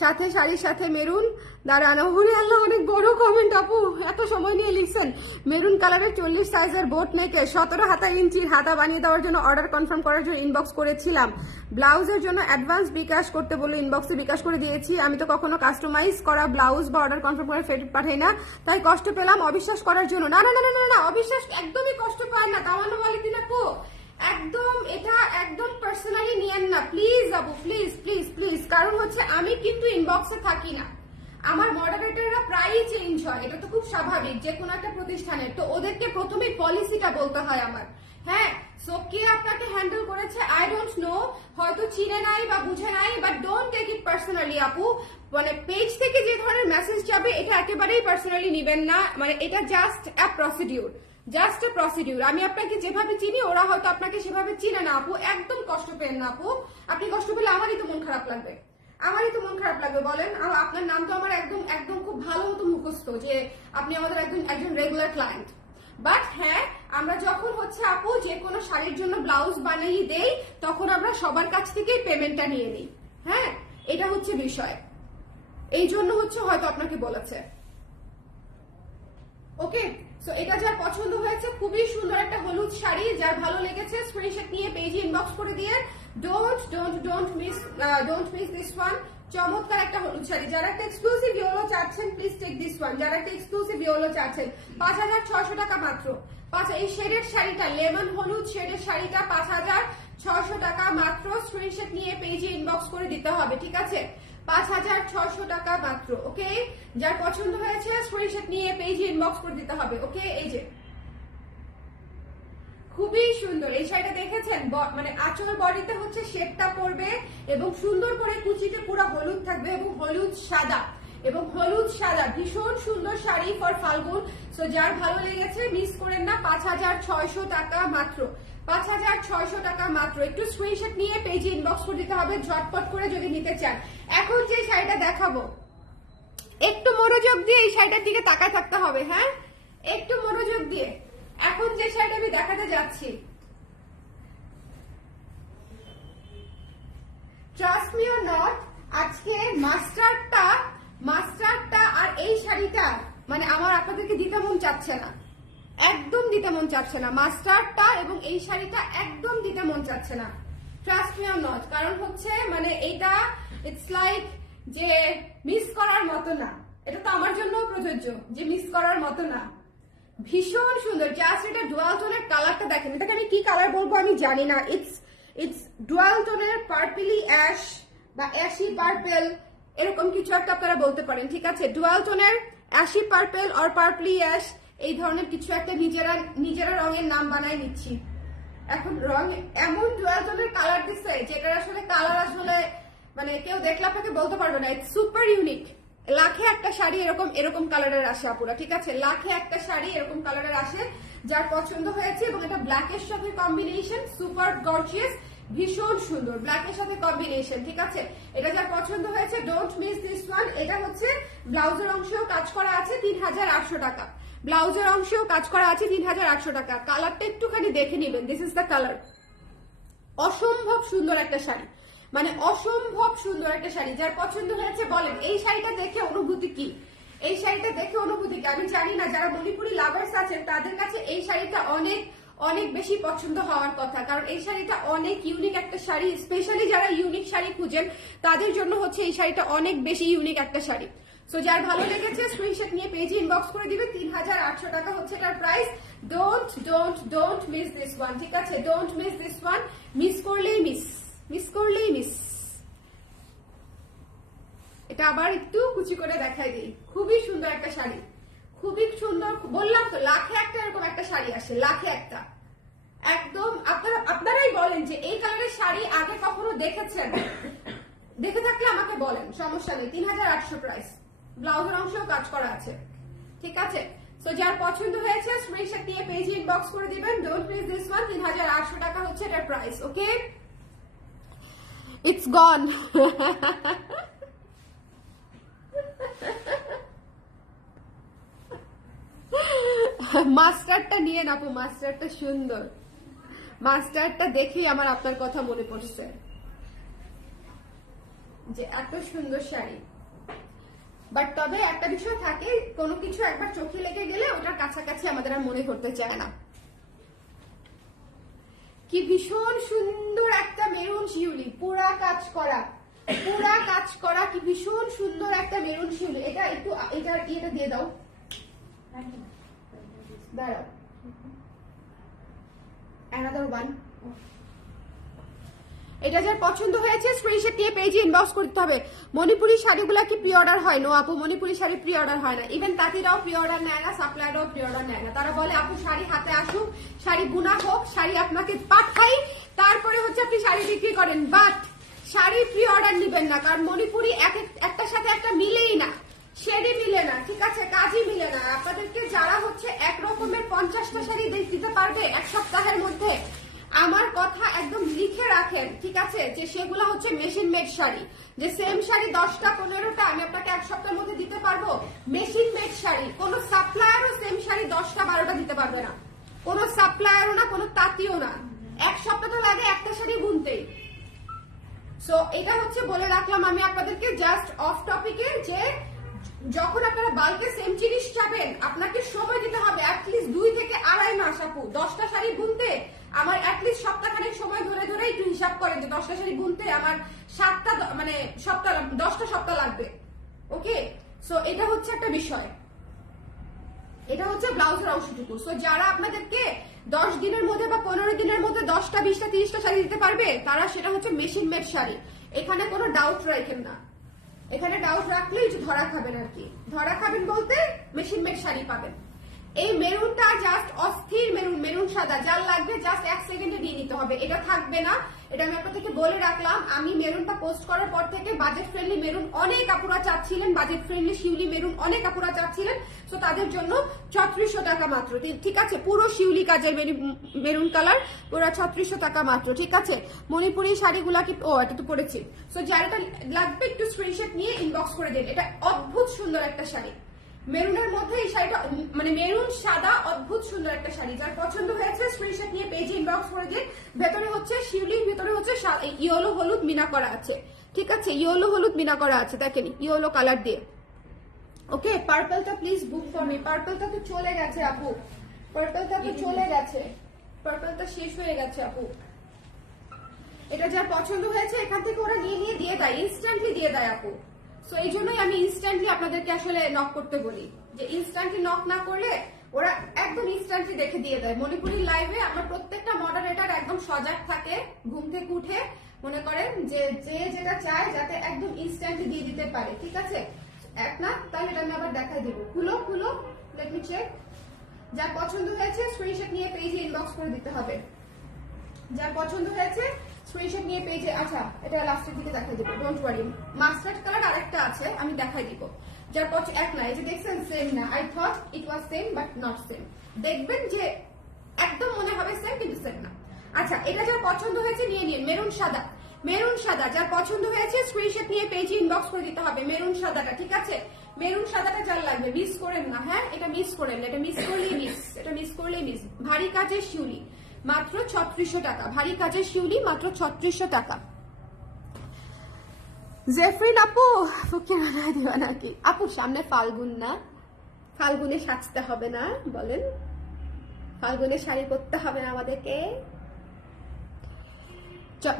সাথে শাড়ির সাথে মেরুন। দাঁড়ানো, হরি আল্লাহ, অনেক বড় কমেন্ট আপু, এত সময় সময় নিয়ে লিখছেন মেরুন কালারের 40 সাইজের বোট নেকে 17 ইঞ্চির হাতা বানিয়ে দেওয়ার জন্য অর্ডার কনফার্ম করার জন্য ইনবক্স করেছিলাম। ব্লাউজের জন্য অ্যাডভান্স বিকাশ করতে বলে ইনবক্সে বিকাশ করে দিয়েছি। আমি তো কখনো কাস্টমাইজ করা ব্লাউজ বা অর্ডার কনফার্ম করে ফেরত পাঠাই না, তাই কষ্ট পেলাম অবিশ্বাস করার জন্য। না না না না না, অবিশ্বাস একদমই কষ্ট পায় না। তামান্না ওয়ালিদিন আপু, একদম এটা একদম পার্সোনালি নিয়েন না প্লিজ আপু, প্লিজ প্লিজ প্লিজ। কারণ হচ্ছে আমি কিন্তু ইনবক্সে থাকি না, আমার মডারেটররা প্রায়ই চেঞ্জ হয়, এটা তো খুব স্বাভাবিক যে কোনো একটা প্রতিষ্ঠানের, তো ওদেরকে প্রথমেই পলিসিটা বলতে হয় আমার। হ্যাঁ, সো কে আপনাকে হ্যান্ডেল করেছে আই ডোন্ট নো, হয়তো চিনে নাই বা বুঝে নাই, but don't take it personally আপু। মানে পেজ থেকে যে ধরনের মেসেজ যাবে এটা একেবারেই পার্সোনালি নিবেন না, মানে এটা just a procedure, just a procedure. আমি আপনাকে যেভাবে চিনি ওরা হয়তো আপনাকে সেভাবে চিনে না আপু, একদম কষ্ট পেন না আপু। আপনি কষ্ট পেলে আমারই তো মন খারাপ লাগবে, আমারই তো মন খারাপ লাগবে বলেন। আর আপনার নাম তো আমার একদম একদম খুব ভালো মতো মুখস্থ যে আপনি আমাদের একজন রেগুলার ক্লায়েন্ট। বাট হ্যাঁ, আমরা যখন হচ্ছে আপু যে কোনো শাড়ির জন্য ব্লাউজ বানিয়ে দেই তখন আমরা সবার কাছ থেকেই পেমেন্টটা নিয়ে নিই। হ্যাঁ, এটা হচ্ছে বিষয়, এই জন্য হচ্ছে হয়তো আপনাকে বলেছে। ওকে, সো এটা যার পছন্দ হয়েছে, খুবই সুন্দর একটা হলুদ শাড়ি, যার ভালো লেগেছে স্ক্রিনশট নিয়ে পেজে ইনবক্স করে দিয়ে ডোন্ট মিস দিস ওয়ান। চমৎকার একটা হলুদ শাড়ি, যারা একটা এক্সক্লুসিভ ইয়েলো চাচ্ছেন প্লিজ টেক দিস ওয়ান। যারা একটা এক্সক্লুসিভ ইয়েলো চাচ্ছেন 5600 টাকা মাত্র। এই শেডের শাড়িটা, লেমন হলুদ শেডের শাড়িটা 5600 টাকা মাত্র। স্ক্রিনশট নিয়ে পেজে ইনবক্স করে দিতে হবে, ঠিক আছে? 5600 টাকা মাত্র। ওকে, যার পছন্দ হয়েছে স্ক্রিনশট নিয়ে পেজে ইনবক্স করে দিতে হবে। ওকে, এই যে খুবই সুন্দর এই শাড়িটা দেখেছেন, মানে আঁচল বডিতে হচ্ছে শেডটা পড়বে এবং সুন্দর করে কুচিতে পুরো হলুদ থাকবে এবং হলুদ সাদা ভীষণ সুন্দর শাড়ি ফর ফাল্গুন। সো যার ভালো লেগেছে মিস করেন না, 5600 টাকা মাত্র, 5600 টাকা মাত্র। একটু স্ক্রিনশট নিয়ে পেজে ইনবক্স করে দিতে হবে ঝটপট করে যদি নিতে চান। এখন যে শাড়িটা দেখাবো একটু মনোযোগ দিয়ে এই শাড়িটার দিকে তাকায় থাকতে হবে। হ্যাঁ, একটু মনোযোগ দিয়ে এখন যে শাড়িটা আমি দেখাতে যাচ্ছি, ট্রাস্ট মি অর নট, আজকে মাস্টারটা আর এই শাড়িটা মানে আমার আপনাদেরকে দিতে মন চাচ্ছে না, একদম দিতে মন চাচ্ছে না। মাস্টারটা এবং এই শাড়িটা একদম দিতে মন চাচ্ছে না, ট্রাস্ট মি অর নট। কারণ হচ্ছে মানে এইটা ইটস লাইক যে মিস করার মতো না, এটা তো আমার জন্য প্রযোজ্য যে মিস করার মতো না। ভীষণ সুন্দর, জাস্ট এটা ডুয়াল টোনের কালারটা দেখেন, এটাকে আমি কি কালার বলবো আমি জানি না। ইটস ডুয়াল টোনের পার্পলি অ্যাশ বা অ্যাশি পার্পেল, এরকম কিছু একটা আপনারা বলতে পারেন, ঠিক আছে? ডুয়াল টোনের ashy purple or purply ash, এই ধরনের কিছু একটা নিজেরা রঙের নাম বানায় নিচ্ছি। এখন রং এমন ডুয়াল টোনের কালার দিচ্ছে যেটার আসলে কালার আসলে মানে কেউ দেখলে আপনাকে বলতে পারবে না, ইটস সুপার ইউনিক। লাখে একটা শাড়ি এরকম কালারের আসে আপুরা, ঠিক আছে? লাখে একটা শাড়ি এরকম কালারের আসে, যার পছন্দ হয়েছে। এবং এটা ব্ল্যাকের সাথে কম্বিনেশন, সুপার গর্জিয়াস, ভীষণ সুন্দর ব্ল্যাকের সাথে কম্বিনেশন, ঠিক আছে? এটা যার পছন্দ হয়েছে ডোন্ট মিস দিস ওয়ান। এটা হচ্ছে ব্লাউজের অংশেও কাজ করা আছে 3800 টাকা, ব্লাউজের অংশেও কাজ করা আছে 3800 টাকা। কালারটা একটুখানি দেখে নেবেন, দিস ইজ দ্য কালার। অসম্ভব সুন্দর একটা শাড়ি, মানে অসম্ভব সুন্দর একটা শাড়ি। যার পছন্দ হয়েছে বলেন এই শাড়িটা দেখে অনুভূতি কি, এই শাড়িটা দেখে অনুভূতি কি আমি জানি না। যারা মণিপুরি লাভার্স আছেন তাদের কাছে এই শাড়িটা অনেক অনেক বেশি পছন্দ হওয়ার কথা, কারণ এই শাড়িটা অনেক ইউনিক একটা শাড়ি। স্পেশালি যারা ইউনিক শাড়ি খুঁজেন তাদের জন্য হচ্ছে এই শাড়িটা অনেক বেশি ইউনিক একটা শাড়ি। সো যার ভালো লেগেছে স্ক্রিনশট নিয়ে পেজে ইনবক্স করে দিবে। 3800 টাকা হচ্ছে এটার price. Don't miss this one, ঠিক আছে? Don't miss this one, miss করলেই মিস। এটা আবার একটু কুচি করে দেখাই দিই, খুবই সুন্দর একটা শাড়ি, খুবই সুন্দর। বললাম তো লাখে একটা এরকম একটা শাড়ি আসে, লাখে একটা। একদম আপনারাই বলেন যে এই কালারের শাড়ি আগে কখনো দেখেছেন, দেখে থাকলে আমাকে বলেন, সমস্যা নেই। 3800 প্রাইস, ব্লাউজের অংশেও কাজ করা আছে, ঠিক আছে? সো যার পছন্দ হয়েছে স্ক্রিনশট নিয়ে পেজে ইনবক্স করে দিবেন। ডোন্ট মিস দিস ওয়ান, 3800 টাকা হচ্ছে এটার প্রাইস। ওকে, ইটস গন। মাস্টারটা নিয়ে না আপু, মাস্টারটা সুন্দর, মাস্টারটা দেখেই আমার আপনার কথা মনে পড়ছে যে এত সুন্দর শাড়ি। বাট তবে একটা বিষয় থাকে, কোনো কিছু একবার চোখে লেগে গেলে ওটার কাছাকাছি আমাদের আর মনে করতে চায় না। কি ভীষণ সুন্দর একটা মেরুন শিউলি, পুরা কাজ করা, পুরা কাজ করা, কি ভীষণ সুন্দর একটা মেরুন শিউলি। এটা একটু এটা দিয়ে দাও, দাঁড়াও, another one। এটা যার পছন্দ হয়েছে স্ক্রিনশট নিয়ে পেজে ইনবক্স করতে হবে। মণিপুরি শাড়িগুলো কি প্রি অর্ডার হয়? নো আপু, মণিপুরি শাড়ি প্রি অর্ডার হয় না। ইভেন তাঁতিরাও প্রি অর্ডার নেয় না, সাপ্লায়াররাও প্রি অর্ডার নেয় না। তারা বলে আপু শাড়ি হাতে আসুক, শাড়ি বুনা হোক, শাড়ি আপনাকে পাঠাই, তারপরে হচ্ছে আপনি শাড়ি বিক্রি করেন। বাট শাড়ি প্রি অর্ডার নিবেন না, কারণ মণিপুরি একটার সাথে একটা মিলেই না, শেডই মিলে না, ঠিক আছে, কাজই মিলে না। আপনাদেরকে যারা হচ্ছে এক রকমের 50টা শাড়ি দিতে পারবে এক সপ্তাহের মধ্যে, আমার কথা একদম লিখে রাখেন, ঠিক আছে, যে সেগুলো হচ্ছে মেশিন মেড শাড়ি। যে সেম শাড়ি 10টা 15টা আমি আপনাকে এক সপ্তাহের মধ্যে দিতে পারবো, মেশিন মেড শাড়ি। কোনো সাপ্লায়ারও সেম শাড়ি 10টা 12টা দিতে পারবে না, কোনো সাপ্লায়ারও না, কোনো তাঁতিও না। এক সপ্তাহ তো লাগে একটা শাড়ি বুনতেই। সো এটা হচ্ছে বলে রাখলাম আমি আপনাদেরকে জাস্ট অফ টপিকে, যে যখন আপনারা বাল্কে সেম জিনিস চাবেন আপনাকে সময় দিতে হবে অ্যাটলিস্ট 2 থেকে 2.5 মাস। আপু 10টা শাড়ি বুনতে আমার অ্যাটলিস্ট সপ্তাহখানেক সময় ধরে ধরে একটু হিসাব করেন যে 10টা শাড়ি বুনতে আমার 7টা মানে সপ্তাহ 10টা সপ্তাহ লাগবে। ওকে, সো এটা হচ্ছে একটা বিষয়, এটা হচ্ছে ব্লাউজের অংশটুকু। সো যারা আপনাদেরকে 10 দিনের মধ্যে বা 15 দিনের মধ্যে 10টা 20টা 30টা শাড়ি দিতে পারবে, তারা সেটা হচ্ছে মেশিন মেড শাড়ি। এখানে কোনো ডাউট রাখেন না, এখানে ডাউট রাখলেই ধরা খাবেন আর কি। ধরা খাবেন বলতে মেশিন মেড শাড়ি পাবেন। এই মেরুনটা জাস্ট অস্থির মেরুন, মেরুন সাদা, যার লাগবে জাস্ট 1 সেকেন্ডে দিয়ে নিতে হবে। এটা থাকবে না, এটা আমি আপনাদেরকে বলে রাখলাম। আমি মেরুনটা পোস্ট করার পর থেকে বাজেট ফ্রেন্ডলি মেরুন অনেক আপুরা চাচ্ছিলেন, বাজেট ফ্রেন্ডলি শিউলি মেরুন অনেক আপুরা চাচ্ছিলেন। তো তাদের জন্য 3400 টাকা মাত্র, ঠিক আছে, পুরো শিউলি কাজের মেরুন কালার, পুরো 3400 টাকা মাত্র, ঠিক আছে। মণিপুরি শাড়িগুলা কি, ও এটা তো পড়েছি। সো যার এটা লাগবে একটু স্ক্রিনশট নিয়ে ইনবক্স করে দিন। এটা অদ্ভুত সুন্দর একটা শাড়ি, মেরুনের মধ্যে এই শাড়িটা মানে মেরুন সাদা, অদ্ভুত সুন্দর একটা শাড়ি। যার পছন্দ হয়েছে স্ক্রিনশট নিয়ে পেজে ইনবক্স করে দিন। ভেতরে হচ্ছে শিউলির ভিতরে হচ্ছে ইয়েলো হলুদ মিনা করা আছে, ঠিক আছে, ইয়েলো হলুদ মিনা করা আছে, দেখেন ইয়েলো কালার দিয়ে। ওকে, পার্পলটা প্লিজ বুক ফর মি। পার্পলটা তো চলে গেছে আপু, পার্পলটা তো চলে গেছে, পার্পলটা শেষ হয়ে গেছে আপু। এটা যার পছন্দ হয়েছে এখান থেকে ওরা নিয়ে দিয়ে দেয়, ইনস্ট্যান্টলি দিয়ে দেয় আপু। সো এই জন্যই আমি ইনস্ট্যান্টলি আপনাদেরকে আসলে নক করতে বলি, যে ইনস্ট্যান্টলি নক না করলে ওরা একদম ইনস্ট্যান্টলি দেখে দিয়ে দেয়। মণিপুরি লাইভে আমরা প্রত্যেকটা মডারেটর একদম সজাগ থাকে, ঘুম থেকে উঠে মনে করেন যে যেটা চায় যাতে একদম ইনস্ট্যান্টলি দিয়ে দিতে পারে, ঠিক আছে। এক না, তাহলে এটা আমি আবার দেখাই দিব। খুলো, লেট মি চেক। যার পছন্দ হয়েছে স্ক্রিনশট নিয়ে পেজে ইনবক্স করে দিতে হবে। যার পছন্দ হয়েছে স্ক্রিনশট নিয়ে পেজে, আচ্ছা এটা লাস্টের দিকে দেখাই দিব, ডোন্ট ওয়ারি। মাস্টার্ড কালার আরেকটা আছে, আমি দেখাই দিব। যার পছন্দ এক না, এই যে দেখছেন সেম না, I thought it was same but not same. দেখবেন যে একদম মনে হবে সেম কিন্তু সেম না। আচ্ছা, এটা যার পছন্দ হয়েছে নিয়ে নিন। মেরুন সাদা, মেরুন সাদা যার পছন্দ হয়েছে স্ক্রিনশট নিয়ে পেজে ইনবক্স করে দিতে হবে। মেরুন সাদাটা, ঠিক আছে, মেরুন সাদাটা যার লাগবে মিস করেন না, হ্যাঁ, এটা মিস করেন না, এটা মিস করলেই মিস, এটা মিস করলেই মিস। ভারী কাজের শিউলি মাত্র 3600 টাকা, ভারী কাজের শিউলি মাত্র 3600 টাকা। জেফরিন আপু ফুকে বানায় দিবা নাকি? আপু সামনে ফাল্গুন না, ফাল্গুনে সাজতে হবে না বলেন? ফাল্গুনে শাড়ি পরতে হবে না আমাদেরকে?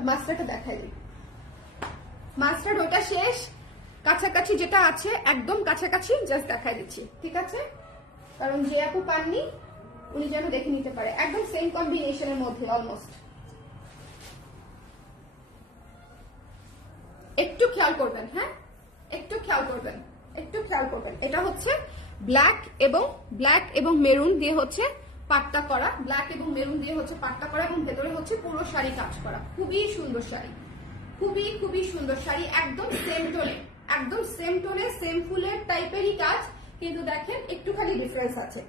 মাস্টারটা দেখাই দিই। মাস্টার ওটা শেষ, কাছাকাছি যেটা আছে একদম কাছাকাছি জাস্ট দেখাই দিচ্ছি, ঠিক আছে, কারণ যে আপু পাননি উনি যেন দেখে নিতে পারে। একদম সেম কম্বিনেশনের মধ্যে অলমোস্ট। একটু খেয়াল করবেন, হ্যাঁ, একটু খেয়াল করবেন, একটু খেয়াল করবেন। এটা হচ্ছে ব্ল্যাক এবং মেরুন দিয়ে হচ্ছে পাট্টা করা, ব্ল্যাক এবং মেরুন দিয়ে হচ্ছে পাট্টা করা, এবং ভেতরে হচ্ছে পুরো শাড়ি কাজ করা। খুবই সুন্দর শাড়ি, খুবই সুন্দর শাড়ি, একদম সেম টোনে, একদম সেম টোনে, সেম ফুলের টাইপেরই কাজ, কিন্তু দেখেন একটুখানি ডিফারেন্স আছে,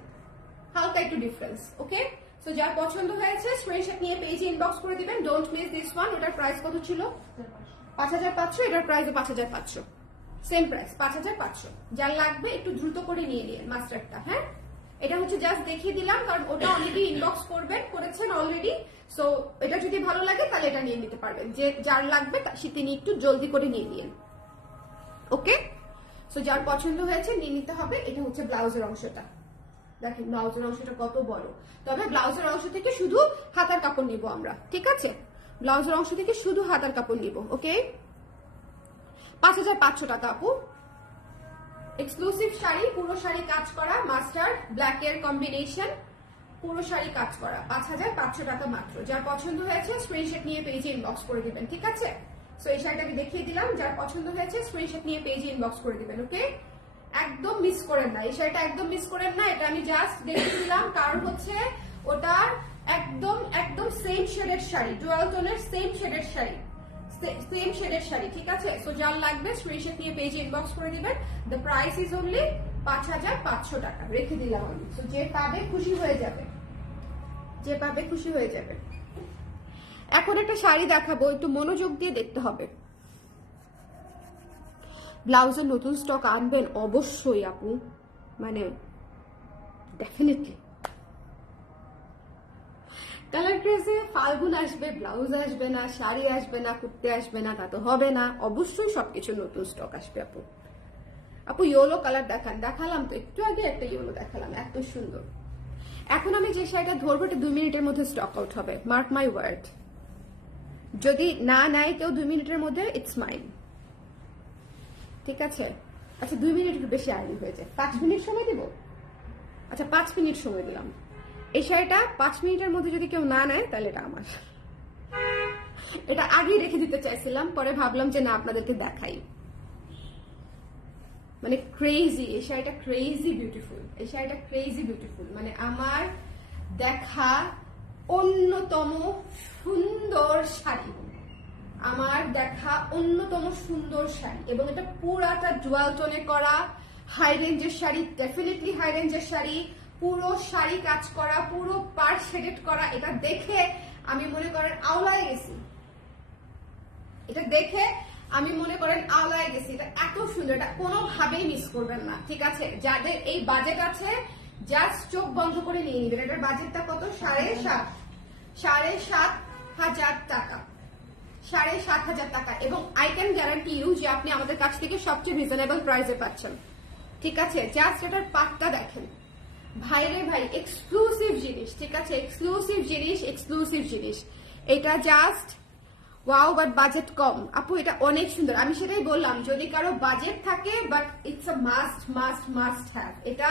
হালকা একটু ডিফারেন্স। ওকে, সো যার পছন্দ হয়েছে স্ক্রিনশট নিয়ে পেজে ইনবক্স করে দিবেন। Don't miss this one. ওটার প্রাইস কত ছিল? 5500। এটার প্রাইস 5500, সেম প্রাইস 5500। যার লাগবে একটু দ্রুত করে নিয়ে নিন মাস্টারটা, হ্যাঁ। এটা হচ্ছে জাস্ট দেখিয়ে দিলাম, কারণ ওটা অলরেডি ইনবক্স করেছেন অলরেডি। সো এটা যদি ভালো লাগে তাহলে এটা নিয়ে নিতে পারবেন, যে যার লাগবে তিনি একটু জলদি করে নিয়ে নিন। ওকে, সো যার পছন্দ হয়েছে নিয়ে নিতে হবে। এটা হচ্ছে ব্লাউজের অংশটা, দেখেন ব্লাউজের অংশটা কত বড়। তবে ব্লাউজের অংশ থেকে শুধু হাতার কাপড় নিব আমরা, ঠিক আছে? ব্লাউজের অংশ থেকে শুধু হাতার কাপড় নিব। ওকে, 5500 টাকা আপু। এক্সক্লুসিভ শাড়ি, পুরো শাড়ি কাজ করা, মাস্টার্ড ব্ল্যাক এর কম্বিনেশন, পুরো শাড়ি কাজ করা, 5500 টাকা মাত্র। যার পছন্দ হয়েছে স্ক্রিনশট নিয়ে পেজে ইনবক্স করে দিবেন, ঠিক আছে? সো এই শাড়িটা আমি দেখিয়ে দিলাম, যার পছন্দ হয়েছে স্ক্রিনশট নিয়ে পেজে ইনবক্স করে দিবেন। ওকে, একদম মিস করেন না এই শাড়িটা, একদম মিস করেন না। এটা আমি জাস্ট দেখিয়ে দিলাম, কারণ হচ্ছে ওটার একদম একদম সেম শেডের শাড়ি, ডুয়াল টোনের সেম শেডের শাড়ি, সেম শেডের শাড়ি, ঠিক আছে? সো যার লাগবে স্ক্রিনশট নিয়ে পেজে ইনবক্স করে দিবেন। দ্য প্রাইস ইজ অনলি 5500 টাকা, রেখে দিলাম আমি। সো যে পাবে খুশি হয়ে যাবে, যে পাবে খুশি হয়ে যাবে। এখন একটা শাড়ি দেখাবো, একটু মনোযোগ দিয়ে দেখতে হবে। ব্লাউজের নতুন স্টক আনবেন অবশ্যই আপু, মানে ডেফিনেটলি। কালার ড্রেসে ফাল্গুন আসবে, ব্লাউজ আসবে না, শাড়ি আসবে না, কুর্তি আসবে না, তা তো হবে না। অবশ্যই সবকিছু নতুন স্টক আসবে আপু। আপু ইয়েলো কালার দেখালাম তো একটু আগে, একটা ইয়েলো দেখালাম, এত সুন্দর। এখন আমি যে শাড়িটা ধরবো এটা 2 মিনিটের মধ্যে স্টক আউট হবে, মার্ক মাই ওয়ার্ড। যদি না নেয় কেউ 2 মিনিটের মধ্যে, ইটস মাইন, ঠিক আছে? আচ্ছা 2 মিনিট একটু বেশি আর্লি হয়ে যায়, 5 মিনিট সময় দিব। আচ্ছা 5 মিনিট সময় দিলাম। এই শাড়িটা 5 মিনিটের মধ্যে যদি কেউ না নেয় তাহলে এটা আমার। এটা আগেই রেখে দিতে চাইছিলাম, পরে ভাবলাম যে না আপনাদেরকে দেখাই। মানে ক্রেজি, এই শাড়িটা ক্রেজি বিউটিফুল, এই শাড়িটা ক্রেজি বিউটিফুল। মানে আমার দেখা অন্যতম সুন্দর শাড়ি, আমার দেখা অন্যতম সুন্দর শাড়ি। এবং এটা পুরাটা ডুয়াল টোনে করা, হাই রেঞ্জের শাড়ি, ডেফিনেটলি হাই রেঞ্জের শাড়ি, পুরো শাড়ি কাজ করা, পুরো পার শেডেড করা। এটা দেখে আমি মনে করেন আওলায় গেছি, এটা দেখে আমি মনে করেন আওলায় গেছি। এটা এত সুন্দর, এটা কোনোভাবেই মিস করবেন না, ঠিক আছে? যাদের এই বাজেট আছে জাস্ট চোখ বন্ধ করে নিয়ে নিবেন। এটার বাজেটটা কত? 7,500 টাকা, 7,500 টাকা। এবং আই ক্যান গ্যারান্টি ইউ যে আপনি আমাদের কাছ থেকে সবচেয়ে রিজনেবল প্রাইসে পাচ্ছেন, ঠিক আছে? জাস্ট এটার পাটটা দেখেন ভাইরে ভাই, এক্সক্লুসিভ জিনিস, ঠিক আছে? এক্সক্লুসিভ জিনিস, এক্সক্লুসিভ জিনিস। এটা জাস্ট ওয়াও, বাট বাজেট কম আপু, এটা অনেক সুন্দর। আমি সেটাই বললাম, যদি কারো বাজেট থাকে, but it's a must must must have. এটা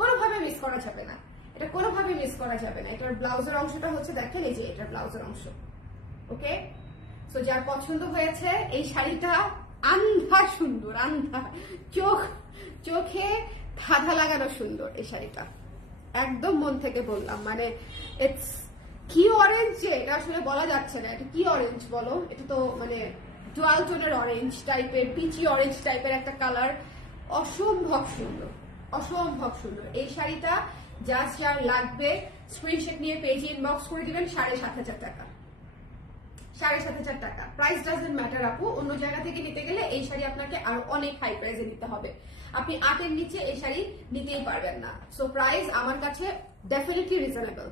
কোনোভাবে মিস করা যাবে না, এটা কোনোভাবে মিস করা যাবে না। এটার ব্লাউজের অংশটা হচ্ছে দেখেন, এই যে এটার ব্লাউজের অংশ। ওকে, সো যার পছন্দ হয়েছে এই শাড়িটা, আন্ধা সুন্দর, আন্ধা চোখে ধাঁধা লাগানো সুন্দর এই শাড়িটা, একদম মন থেকে বললাম। মানে ইটস কি অরেঞ্জ, যে এটা আসলে বলা যাচ্ছে না এটা কি অরেঞ্জ বলো। এটা তো মানে ডুয়াল টোনের অরেঞ্জ টাইপের, পিচি অরেঞ্জ টাইপের একটা কালার, অসম্ভব সুন্দর, অসম্ভব সুন্দর। এই শাড়িটা জাস্ট যার লাগবে স্ক্রিনশট নিয়ে পেজে ইনবক্স করে দিবেন। 7,500 টাকা, 7,500 টাকা। প্রাইস ডাজন্ট ম্যাটার আপু, অন্য জায়গা থেকে নিতে গেলে এই শাড়ি আপনাকে আরো অনেক হাই প্রাইসে নিতে হবে। আপনি 8 এর নিচে এই শাড়ি নিতেই পারবেন না। সো প্রাইস আমার কাছে ডেফিনেটলি রিজনেবল।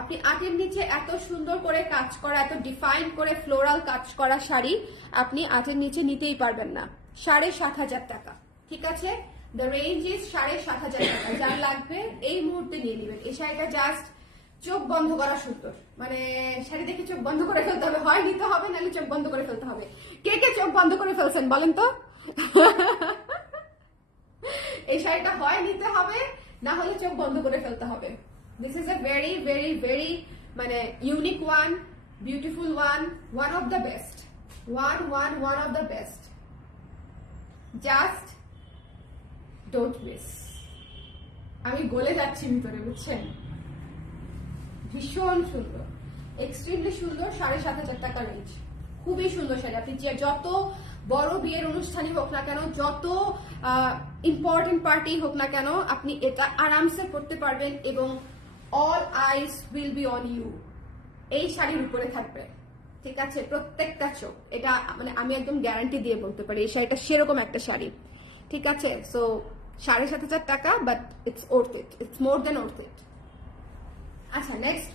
আপনি 8 এর নিচে এত সুন্দর করে কাজ করা, এত ডিফাইন করে ফ্লোরাল কাজ করা শাড়ি আপনি 8 এর নিচে নিতেই পারবেন না। 7,500 টাকা, ঠিক আছে? দ্য রেঞ্জ ইজ 7,500 টাকা। যার লাগবে এই মুহূর্তে নিয়ে নেবেন। এই শাড়িটা জাস্ট চোখ বন্ধ করা সুন্দর, মানে শাড়ি দেখে চোখ বন্ধ করে ফেলতে হবে, হয় নিতে হবে নাহলে চোখ বন্ধ করে ফেলতে হবে। কে কে চোখ বন্ধ করে ফেলছেন বলেন তো? এই শাড়িটা হয় নিতে হবে, না হলে চোখ বন্ধ করে ফেলতে হবে। This is a very very very মানে unique one, beautiful one, one of the best, one of the best. Just don't miss. আমি গলে যাচ্ছি ভিতরে, বুঝছেন? ভীষণ সুন্দর, এক্সট্রিমলি সুন্দর। 7,500 টাকা রেঞ্জ, খুবই সুন্দর শাড়ি। আপনি যত বড় বিয়ের অনুষ্ঠানই হোক না কেন, যত ইম্পর্টেন্ট পার্টি হোক না কেন, আপনি এটা আরামসে পরতে পারবেন এবং all eyes will be on you. এই শাড়ির উপরে থাকবে, ঠিক আছে? প্রত্যেকটা চোখ, এটা মানে আমি একদম গ্যারান্টি দিয়ে বলতে পারি এই শাড়িটা সেরকম একটা শাড়ি, ঠিক আছে? সো 7,500 টাকা, but it's worth it, it's more than worth it. আচ্ছা নেক্সট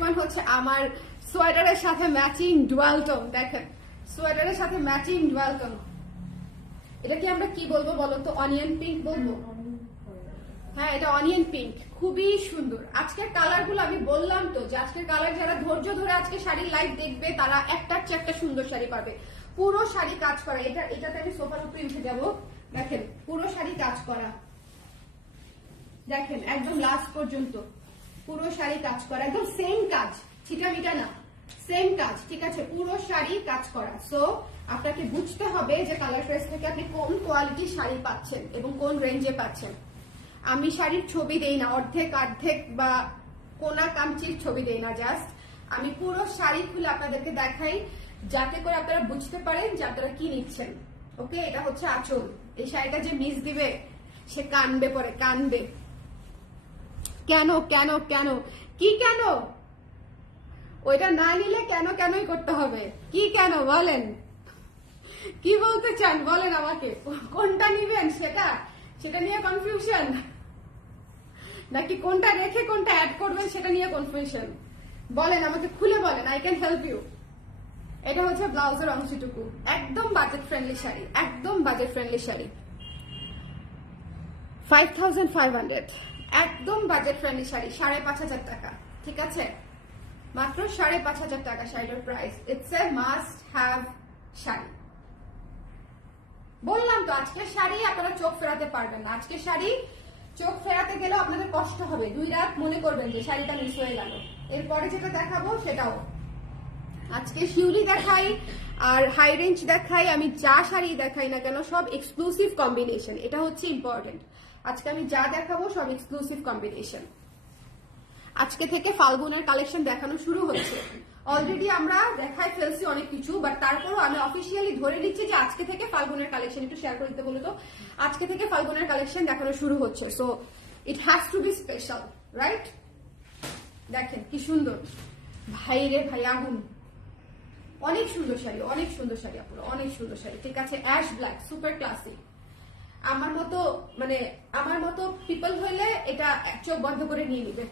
ওয়ান হচ্ছে আমার সোয়েটারের সাথে ম্যাচিং ডুয়াল টোন। দেখেন সোয়েটারের সাথে ম্যাচিং ডুয়াল টোন, এটা কি আমরা কি বলবো বলো তো? অনিয়ন পিঙ্ক বলবো? হ্যাঁ, এটা অনিয়ন পিঙ্ক, খুবই সুন্দর। আজকের কালার গুলো আমি বললাম তো যে আজকের কালার যারা ধৈর্য ধরে আজকে শাড়ির লাইভ দেখবে তারা একটার চেয়ে একটা সুন্দর শাড়ি পাবে। পুরো শাড়ি কাজ করা, এটাতে আমি সোফার উপরে উঠে যাবো। দেখেন পুরো শাড়ি কাজ করা, দেখেন একদম লাস্ট পর্যন্ত পুরো শাড়ি কাজ করা, একদম সেম কাজ, ছিটামিটা না, সেম কাজ, ঠিক আছে? পুরো শাড়ি কাজ করা। সো আপনাকে বুঝতে হবে যে কালার ফ্রেশ থেকে আপনি কোন কোয়ালিটির শাড়ি পাচ্ছেন এবং কোন রেঞ্জে পাচ্ছেন। আমি শাড়ির ছবি দেই না, অর্ধেক বা কোনা কামচির ছবি দেই না, জাস্ট আমি পুরো শাড়ি খুলে আপনাদেরকে দেখাই যাতে করে আপনারা বুঝতে পারেন যে আপনারা কি নিচ্ছেন। ওকে, এটা হচ্ছে আঁচল। এই শাড়িটা যে মিস দিবে সে কানবে, পরে কানবে। কেন কেন কেন কি কেন? ওইটা না নিলে কেন কেনই করতে হবে, কি কেন বলেন? কি বলতে চান বলেন আমাকে? কোনটা নিবেন সেটা নিয়ে কনফিউশন, নাকি কোনটা রেখে কোনটা অ্যাড করবেন সেটা নিয়ে কনফিউশন? বলেন আমাকে, খুলে বলেন, আই ক্যান হেল্প ইউ। এটা হচ্ছে ব্লাউজের অংশটুকু, একদম বাজেট ফ্রেন্ডলি শাড়ি, একদম বাজেট ফ্রেন্ডলি শাড়ি। 5500, একদম বাজেট ফ্রেন্ডলি শাড়ি, 5500 টাকা, ঠিক আছে? মাত্র 5500 টাকা শাড়ির price. It's a must have sari. বললাম তো আজকের শাড়ি আপনারা চোখ ফেরাতে পারবেন না। আজকের শাড়ি চোখ ফেরাতে গেলেও আপনাদের কষ্ট হবে, 2 রাত মনে করবেন যে শাড়িটা মিস হয়ে গেল। এরপরে যেটা দেখাবো সেটাও আজকে শিউলি দেখাই আর হাই রেঞ্জ দেখাই, আমি যা শাড়ি দেখাই না কেন সব এক্সক্লুসিভ কম্বিনেশন, এটা হচ্ছে ইম্পর্টেন্ট। আজকে আমি যা দেখাবো সব এক্সক্লুসিভ কম্বিনেশন। আজকে থেকে ফাল্গুনের কালেকশন দেখানো শুরু হচ্ছে। অলরেডি আমরা দেখাই ফেলছি অনেক কিছু, বাট তারপরও আমি অফিসিয়ালি ধরে নিচ্ছি যে আজকে থেকে ফাল্গুনের কালেকশন, একটু শেয়ার করে দিতে বলো তো। আজকে থেকে ফাল্গুনের কালেকশন দেখানো শুরু হচ্ছে, so it has to be special, right? দেখেন কি সুন্দর, ভাই রে ভাই, আগুন। অনেক সুন্দর শাড়ি, অনেক সুন্দর শাড়ি আপুরা, অনেক সুন্দর শাড়ি, ঠিক আছে? Ash black, super classic. আমার মতো পিপল হইলে এটা চোখ বন্ধ করে নিয়ে নিবে।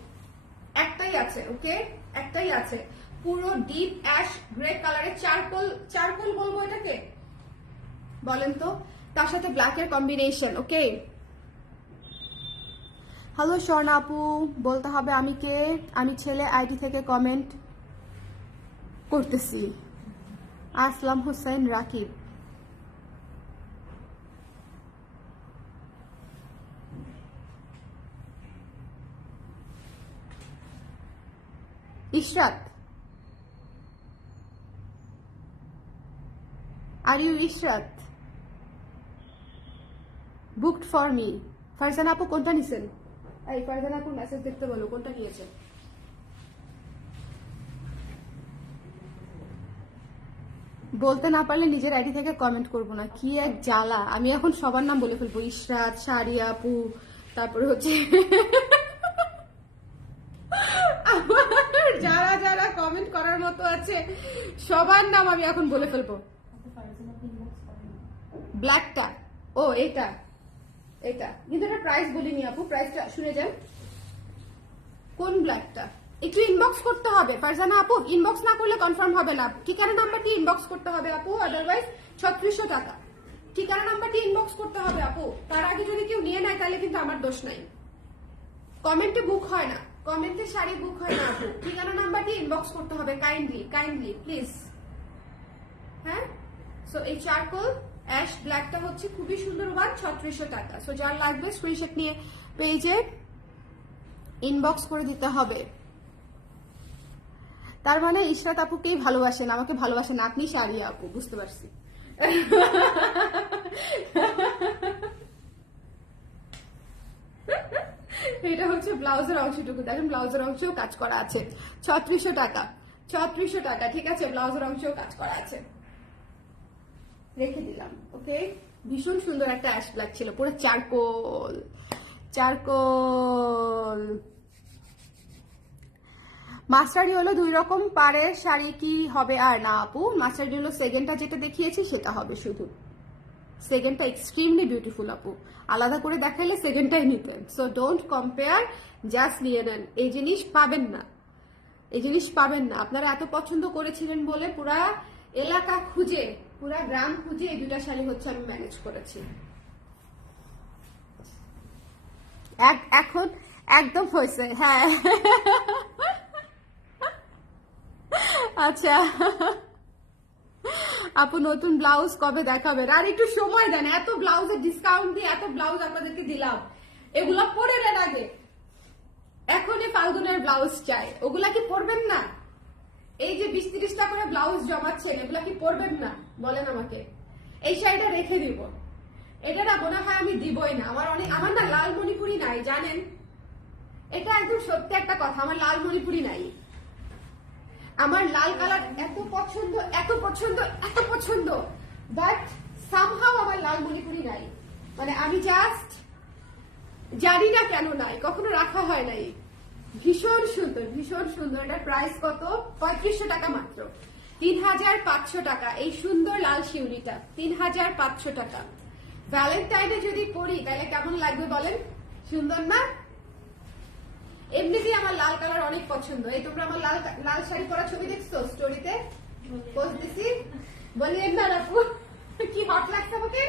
একটাই আছে, ওকে, একটাই আছে, পুরো ডিপ অ্যাশ গ্রে কালারের চারকোল বলবো এটাকে, বলেন তো? তার সাথে ব্ল্যাকের কম্বিনেশন, ওকে। হ্যালো স্বর্ণা আপু, বলতে হবে আমি কে? আমি ছেলে আইডি থেকে কমেন্ট করতেছি। Aslam Hossain Rakib. Ishrat, are you Ishrat? Booked for me. Farzana আপু কোনটা নিছেন? এই ফারজানা আপুর মেসেজ দেখতে বলো, কোনটা নিয়েছে? বলতে না পারলে নিজের আইডি থেকে কমেন্ট করবো না, কি এক জ্বালা। আমি এখন সবার নাম বলে ফেলবো, ইশরাত, সারিয়া আপু, তারপরে হচ্ছে যারা যারা কমেন্ট করার মতো আছে সবার নাম আমি এখন বলে ফেলবো। ব্ল্যাকটা, ও এটা কিন্তু এটা প্রাইস বলিনি আপু, প্রাইসটা শুনে যান। কোন ব্ল্যাকটা? একটু ইনবক্স করতে হবে ফারজানা আপু, ইনবক্স না করলে কনফার্ম হবে না। ঠিকানা নাম্বারটি ইনবক্স করতে হবে আপু, আদারওয়াইজ 3600 টাকা। ঠিকানা নাম্বারটি ইনবক্স করতে হবে আপু, তার আগে যদি কেউ নিয়ে নেয় তাহলে কিন্তু আমার দোষ নাই। কমেন্টে বুক হয় না, কমেন্টে শাড়ি বুক হয় না আপু, ঠিকানা নাম্বারটি ইনবক্স করতে হবে, কাইন্ডলি প্লিজ। হ্যাঁ, সো এই চারকোল অ্যাশ ব্ল্যাকটা হচ্ছে খুবই সুন্দর, 3600 টাকা। সো যার লাগবে স্ক্রিনশট নিয়ে পেজে ইনবক্স করে দিতে হবে। তার মানে ইশরাত আপুকেই ভালোবাসেন, আমাকে ভালোবাসেন আপনি সারিয়া আপু, বুঝতে পারছি। এটা হচ্ছে ব্লাউজের অংশটুকু, দেখেন ব্লাউজের অংশেও কাজ করা আছে। 3600 টাকা, 3600 টাকা, ঠিক আছে? ব্লাউজের অংশেও কাজ করা আছে, রেখে দিলাম। ওকে, ভীষণ সুন্দর একটা অ্যাশ ব্ল্যাক ছিল, পুরো চারকোল। মাস্টার্ডি হলো 2 রকম পাড়ের শাড়ি, কি হবে? আর না আপু, মাস্টার্ডি হলো সেকেন্ডটা যেটা দেখিয়েছি সেটা হবে শুধু। সেকেন্ডটা এক্সট্রিমলি বিউটিফুল আপু, আলাদা করে দেখাইলে সেকেন্ডটাই নিতেন। সো ডোন্ট কম্পেয়ার, জাস্ট নিয়ে নেন। এই জিনিস পাবেন না, এই জিনিস পাবেন না। আপনারা এত পছন্দ করেছিলেন বলে পুরা এলাকা খুঁজে পুরা গ্রাম খুঁজে এই দুটা শাড়ি হচ্ছে আমি ম্যানেজ করেছি। এখন একদম হয়েছে, হ্যাঁ। আচ্ছা আপু নতুন ব্লাউজ কবে দেখাবেন? আর একটু সময় দেন, এত ব্লাউজের ডিসকাউন্ট দিয়ে এত ব্লাউজ আপনাদেরকে দিলাম, এগুলা পরে নেন আগে। এখনই ফাল্গুনের ব্লাউজ চাই, ওগুলা কি পরবেন না? এই যে 20-30টা করে ব্লাউজ জমাচ্ছেন, এগুলা কি পরবেন না বলেন আমাকে? এই শাড়িটা রেখে দিব, এটা না মনে হয় আমি দিবই না। আমার না লাল মণিপুরি নাই জানেন, এটা একদম সত্যি একটা কথা, আমার লাল মণিপুরি নাই। আমার লাল কালার এত পছন্দ এত পছন্দ এত পছন্দ, বাট সামহাও আমার লাল মণিপুরি নাই। মানে আমি জাস্ট জানি না কেন নাই, কখনো রাখা হয় নাই। ভীষণ সুন্দর, ভীষণ সুন্দর। এটার প্রাইস কত? 3500 টাকা মাত্র, 3500 টাকা। এই সুন্দর লাল শিউলিটা 3500 টাকা। ভ্যালেন্টাইনে যদি পরি তাহলে কেমন লাগবে বলেন? সুন্দর না? এমনিতেই আমার লাল কালার অনেক পছন্দ। এই তোমরা আমার লাল শাড়ি পরা ছবি দেখছো স্টোরিতে পোস্ট দিছি? বলিয়েন না আপু, কি হট লাগছে আমাকে?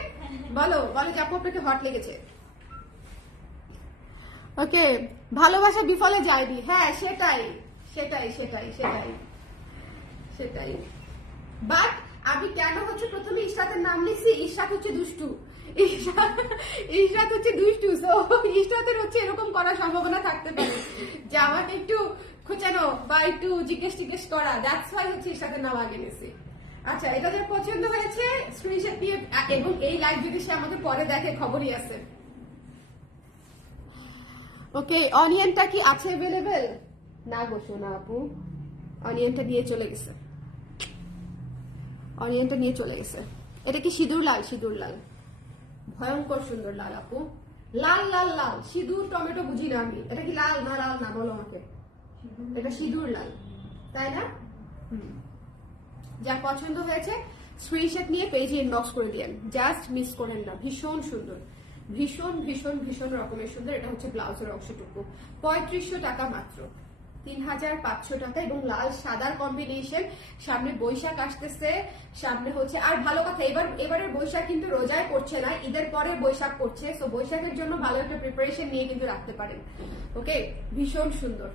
বলো বলো যে আপু আপনাকে হট লেগেছে। ওকে, ভালোবাসা বিফলে যায়নি। হ্যাঁ সেটাই সেটাই সেটাই সেটাই সেটাই। বাট আমি কেন হচ্ছে প্রথমে ইশরাতের নাম লিখছি? ইশরাত হচ্ছে দুষ্টু, ইশরাত হচ্ছে দুষ্টু। সো ইশরাতের হচ্ছে এরকম করার সম্ভাবনা থাকতে পারে যে আমাকে একটু খোঁচানো বা একটু জিজ্ঞেস করা, দ্যাটস ওয়াই হচ্ছে ইশরাতের নাম আগে নিয়েছি। আচ্ছা, এটা যার পছন্দ হয়েছে স্ক্রিনশট দিয়ে, এবং এই লাইভ যদি সে আমাকে পরে দেখে খবরই আছে। ওকে, অনিয়নটা কি আছে অ্যাভেলেবেল? না গো সোনা আপু, অনিয়নটা নিয়ে চলে গেছে, অনিয়নটা নিয়ে চলে গেছে। এটা কি সিঁদুর লাল? সিঁদুর লাল, ভয়ঙ্কর সুন্দর লাল আপু, লাল লাল লাল। সিঁদুর টমেটো বুঝি না আমি, এটা কি লাল না লাল না বলো আমাকে? এটা সিঁদুর লাল, তাই না? যার পছন্দ হয়েছে স্ক্রিনশট নিয়ে পেজে ইনবক্স করে দিয়েন, জাস্ট মিস করেন না। ভীষণ সুন্দর, ভীষণ ভীষণ ভীষণ রকমের সুন্দর। এটা হচ্ছে ব্লাউজের অংশটুকু, 3500 টাকা মাত্র, 3500 টাকা। এবং লাল সাদার কম্বিনেশন। সামনে বৈশাখ আসতেছে, সামনে হচ্ছে আর ভালো কথা, এবারের বৈশাখ কিন্তু রোজায় পড়ছে না, ঈদের পরে বৈশাখ পড়ছে। সো বৈশাখের জন্য ভালো একটা প্রিপারেশন নিয়ে কিন্তু রাখতে পারেন। ওকে, ভীষণ সুন্দর।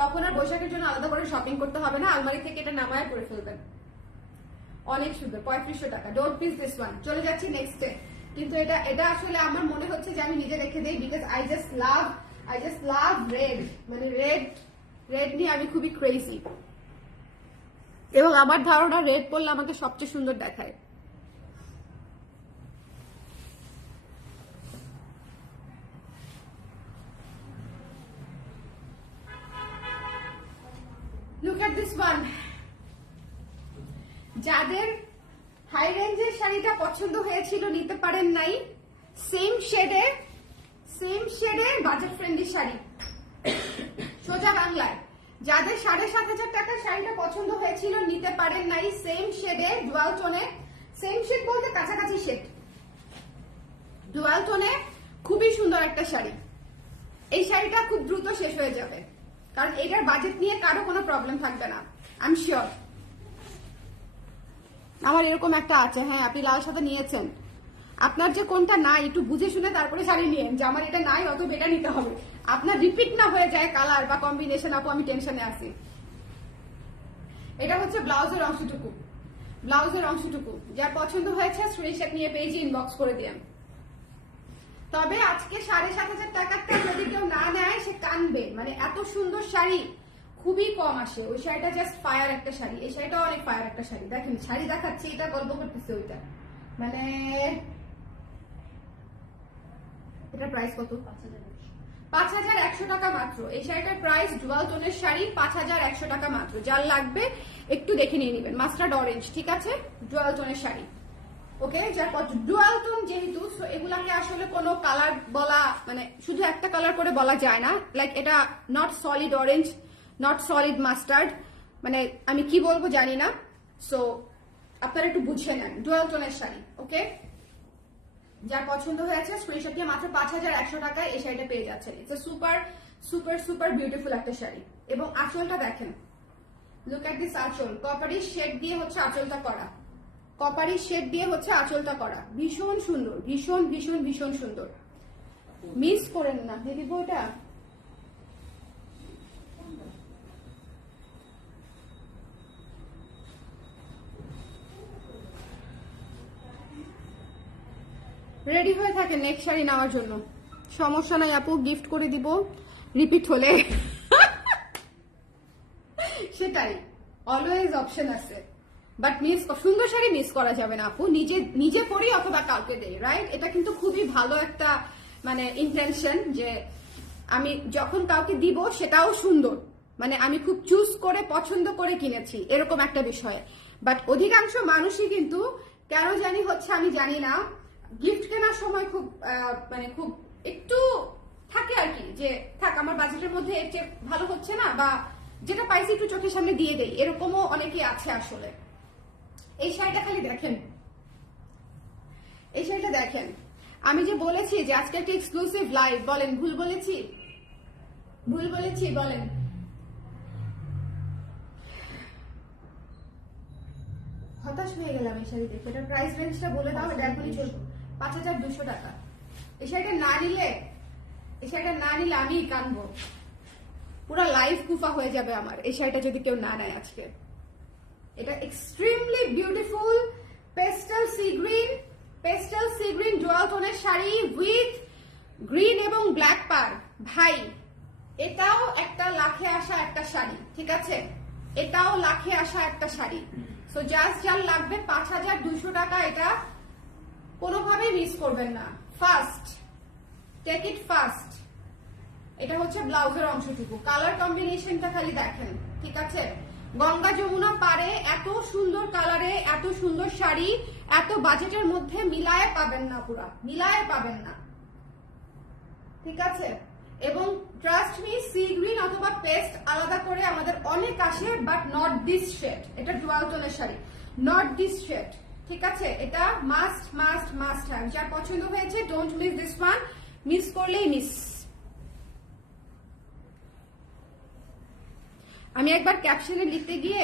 তখন আর বৈশাখের জন্য আলাদা করে শপিং করতে হবে না, আলমারি থেকে এটা নামায় পরে ফেলবেন। অনেক সুন্দর, 3500 টাকা। Don't miss this one. চলে যাচ্ছি নেক্সটে। কিন্তু এটা আসলে আমার মনে হচ্ছে যে আমি নিজে রেখে দেই, because I just love red. মানে রেড নিয়ে আমি খুবই ক্রেজি, এবং আমার ধারণা রেড পরলে আমাকে সবচেয়ে সুন্দর দেখায়। Look at this one. যাদের হাই রেঞ্জের শাড়িটা পছন্দ হয়েছিল নিতে পারেন নাই, সেম শেডে বাজেট ফ্রেন্ডলি শাড়ি সোজা বাংলায়। যাদের 7,500 টাকার শাড়িটা পছন্দ হয়েছিল নিতে পারেন নাই, সেম শেডে ডুয়াল টোনে, সেম শেড বলতে কাছাকাছি শেড, ডুয়াল টোনে খুবই সুন্দর একটা শাড়ি। এই শাড়িটা খুব দ্রুত শেষ হয়ে যাবে, কারণ এটার বাজেট নিয়ে কারো কোনো প্রবলেম থাকবে না, আই এম শিওর। আমার এরকম একটা আছে, হ্যাঁ আপনি লাল সাদা নিয়েছেন, আপনার যে কোনটা নাই একটু বুঝে শুনে তারপরে শাড়ি নিয়েন, যে আমার এটা নাই অত বেটা নিতে হবে, আপনার রিপিট না হয়ে যায় কালার বা কম্বিনেশন। আপু আমি টেনশনে আছি। এটা হচ্ছে ব্লাউজের অংশটুকু, ব্লাউজের অংশটুকু। যার পছন্দ হয়েছে স্ক্রিনশট নিয়ে পেজে ইনবক্স করে দিন। তবে আজকে 7,500 টাকারটা যদি কেউ না নেয় সে কানবে, মানে এত সুন্দর শাড়ি খুবই কম আসে। ওই শাড়িটা জাস্ট ফায়ার একটা শাড়ি, এই শাড়িটা অনেক ফায়ার একটা শাড়ি। দেখেন শাড়ি দেখাচ্ছি, এটা গল্প করতেছে ওইটা। মানে এটার প্রাইস কত? 5,100 টাকা মাত্র। এই শাড়িটার প্রাইস, ডুয়াল টোনের শাড়ি, 5,100 টাকা মাত্র। যার লাগবে একটু দেখে নিয়ে নেবেন। মাস্টার্ড অরেঞ্জ, ঠিক আছে, ডুয়াল টোনের শাড়ি। ওকে, যার ডুয়াল টোন যেহেতু, এগুলাকে আসলে কোনো কালার বলা, মানে শুধু একটা কালার করে বলা যায় না। লাইক এটা not solid orange, not solid mustard, মানে আমি কি বলবো জানি না। সো আপনারা একটু বুঝে নেন, ডুয়াল টোনের শাড়ি। ওকে, যার পছন্দ হয়েছে স্ক্রিনশট দিয়ে মাত্র 5,100 টাকায় এই শাড়িটা পেয়ে যাচ্ছেন। It's a super super super beautiful একটা শাড়ি। এবং আঁচলটা দেখেন, লুক এট দিস আঁচল, কপারি শেড দিয়ে হচ্ছে আঁচলটা করা। কপারি শেড দিয়ে হচ্ছে আঁচলটা করা, ভীষণ সুন্দর, ভীষণ ভীষণ ভীষণ সুন্দর। মিস করেন না দিদি বউটা। রেডি হয়ে থাকে নেক্সট শাড়ি নেওয়ার জন্য, সমস্যা নাই আপু, গিফট করে দিব রিপিট হলে। সেটাই, অলওয়েজ অপশন আছে, বাট মিস, সুন্দর শাড়ি মিস করা যাবে না আপু, নিজে নিজে পরি অথবা কাউকে দেই, রাইট? এটা কিন্তু খুবই ভালো একটা মানে ইন্টেনশন, যে আমি যখন কাউকে দিব সেটাও সুন্দর, মানে আমি খুব চুজ করে পছন্দ করে কিনেছি, এরকম একটা বিষয়। বাট অধিকাংশ মানুষই কিন্তু কেন জানি হচ্ছে, আমি জানি না, গিফট কেনার সময় খুব মানে খুব একটু থাকে আর কি, যে থাক আমার বাজেটের মধ্যে এর চেয়ে ভালো হচ্ছে না, বা যেটা পাইছি একটু চোখের সামনে দিয়ে দেই, এরকমও অনেকেই আছে আসলে। এই শাড়িটা খালি দেখেন, এই শাড়িটা দেখেন। আমি যে বলেছি যে আজকে একটা এক্সক্লুসিভ লাইভ, বলেন ভুল বলেছি? ভুল বলেছি বলেন? হতাশ হয়ে গেলাম এই শাড়ি দেখে। এটা প্রাইস রেঞ্জটা বলে দাও, এটা এখনই চলবে 5200 টাকা। এই শাড়িটা না নিলে, এই শাড়িটা না নিলে আমি কানবো, পুরো লাইভ কুফা হয়ে যাবে আমার এই শাড়িটা যদি কেউ না নেয় আজকে। এটা extremely beautiful pastel sea green dual টোনের শাড়ি উইথ গ্রিন এবং ব্ল্যাক পার। ভাই এটাও একটা লাখে আসা একটা শাড়ি, ঠিক আছে? এটাও লাখে আসা একটা শাড়ি। সো জাস্ট যার লাগবে 5200 টাকা, এটা কোনোভাবেই মিস করবেন না। First take it first. এটা হচ্ছে ব্লাউজের অংশটুকু, কালার কম্বিনেশনটা খালি দেখেন, ঠিক আছে? গঙ্গা যমুনা পারে এত সুন্দর কালারে এত সুন্দর শাড়ি এত বাজেটের মধ্যে মিলায়ে পাবেন না, পুরা মিলায়ে পাবেন না, ঠিক আছে? এবং ট্রাস্ট মি, সি গ্রিন অথবা পেস্ট আলাদা করে আমাদের অনেক আসে, বাট নট দিস শেড। এটা ডুয়াল টোনের শাড়ি, নট দিস শেড, ঠিক আছে? এটা মাস্ট মাস্ট মাস্ট হ্যাভ। যার পছন্দ হয়েছে don't miss this one, miss করলেই মিস। আমি একবার ক্যাপশনে লিখতে গিয়ে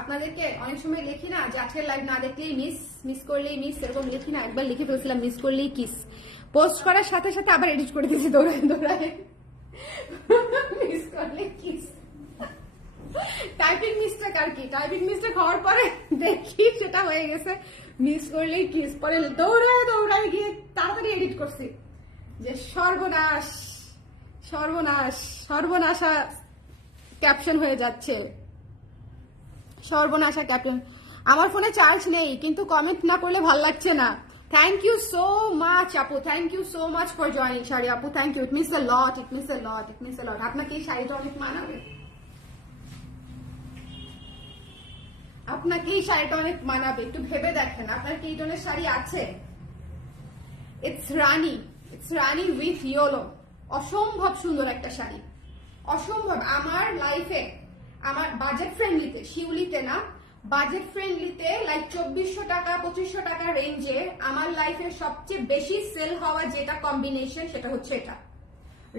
আপনাদেরকে অনেক সময় লিখি না যে আজকের লাইভ না দেখলেই মিস, মিস করলেই মিস, এরকম লিখি না, একবার লিখে ফেলছিলাম মিস করলেই কিস। পোস্ট করার সাথে সাথে আবার এডিট করে দিয়েছি দৌড়ায় দৌড়ায়, মিস করলে কিস। টাইপিং মিস্টেক আর কি, টাইপিং মিস্টেক হওয়ার পরে দেখি সেটা হয়ে গেছে মিস করলেই কিস, পরে দৌড়ায় দৌড়ায় গিয়ে তাড়াতাড়ি এডিট করছি যে সর্বনাশ সর্বনাশ সর্বনাশা ক্যাপশন হয়ে যাচ্ছে, সর্বনাশা ক্যাপশন। আমার ফোনে চার্জ নেই, কিন্তু কমেন্ট না করলে ভাল লাগছে না। থ্যাংক ইউ সো মাচ আপু, thank you so much for joining sari আপু, thank you. It miss a lot, it miss a lot, it miss a lot. আপনাকে এই শাড়িটা অনেক মানাবে, আপনাকে এই শাড়িটা অনেক মানাবে, একটু ভেবে দেখেন আপনার কি এই ধরনের শাড়ি আছে? ইটস রানি উইথ ইয়েলো, অসম্ভব সুন্দর একটা শাড়ি, অসম্ভব। আমার লাইফে, আমার বাজেট ফ্রেন্ডলিতে, শিউলিতে না, বাজেট ফ্রেন্ডলিতে লাইক 2400 টাকা 2500 টাকা রেঞ্জে আমার লাইফের সবচেয়ে বেশি সেল হওয়া যেটা কম্বিনেশন, সেটা হচ্ছে এটা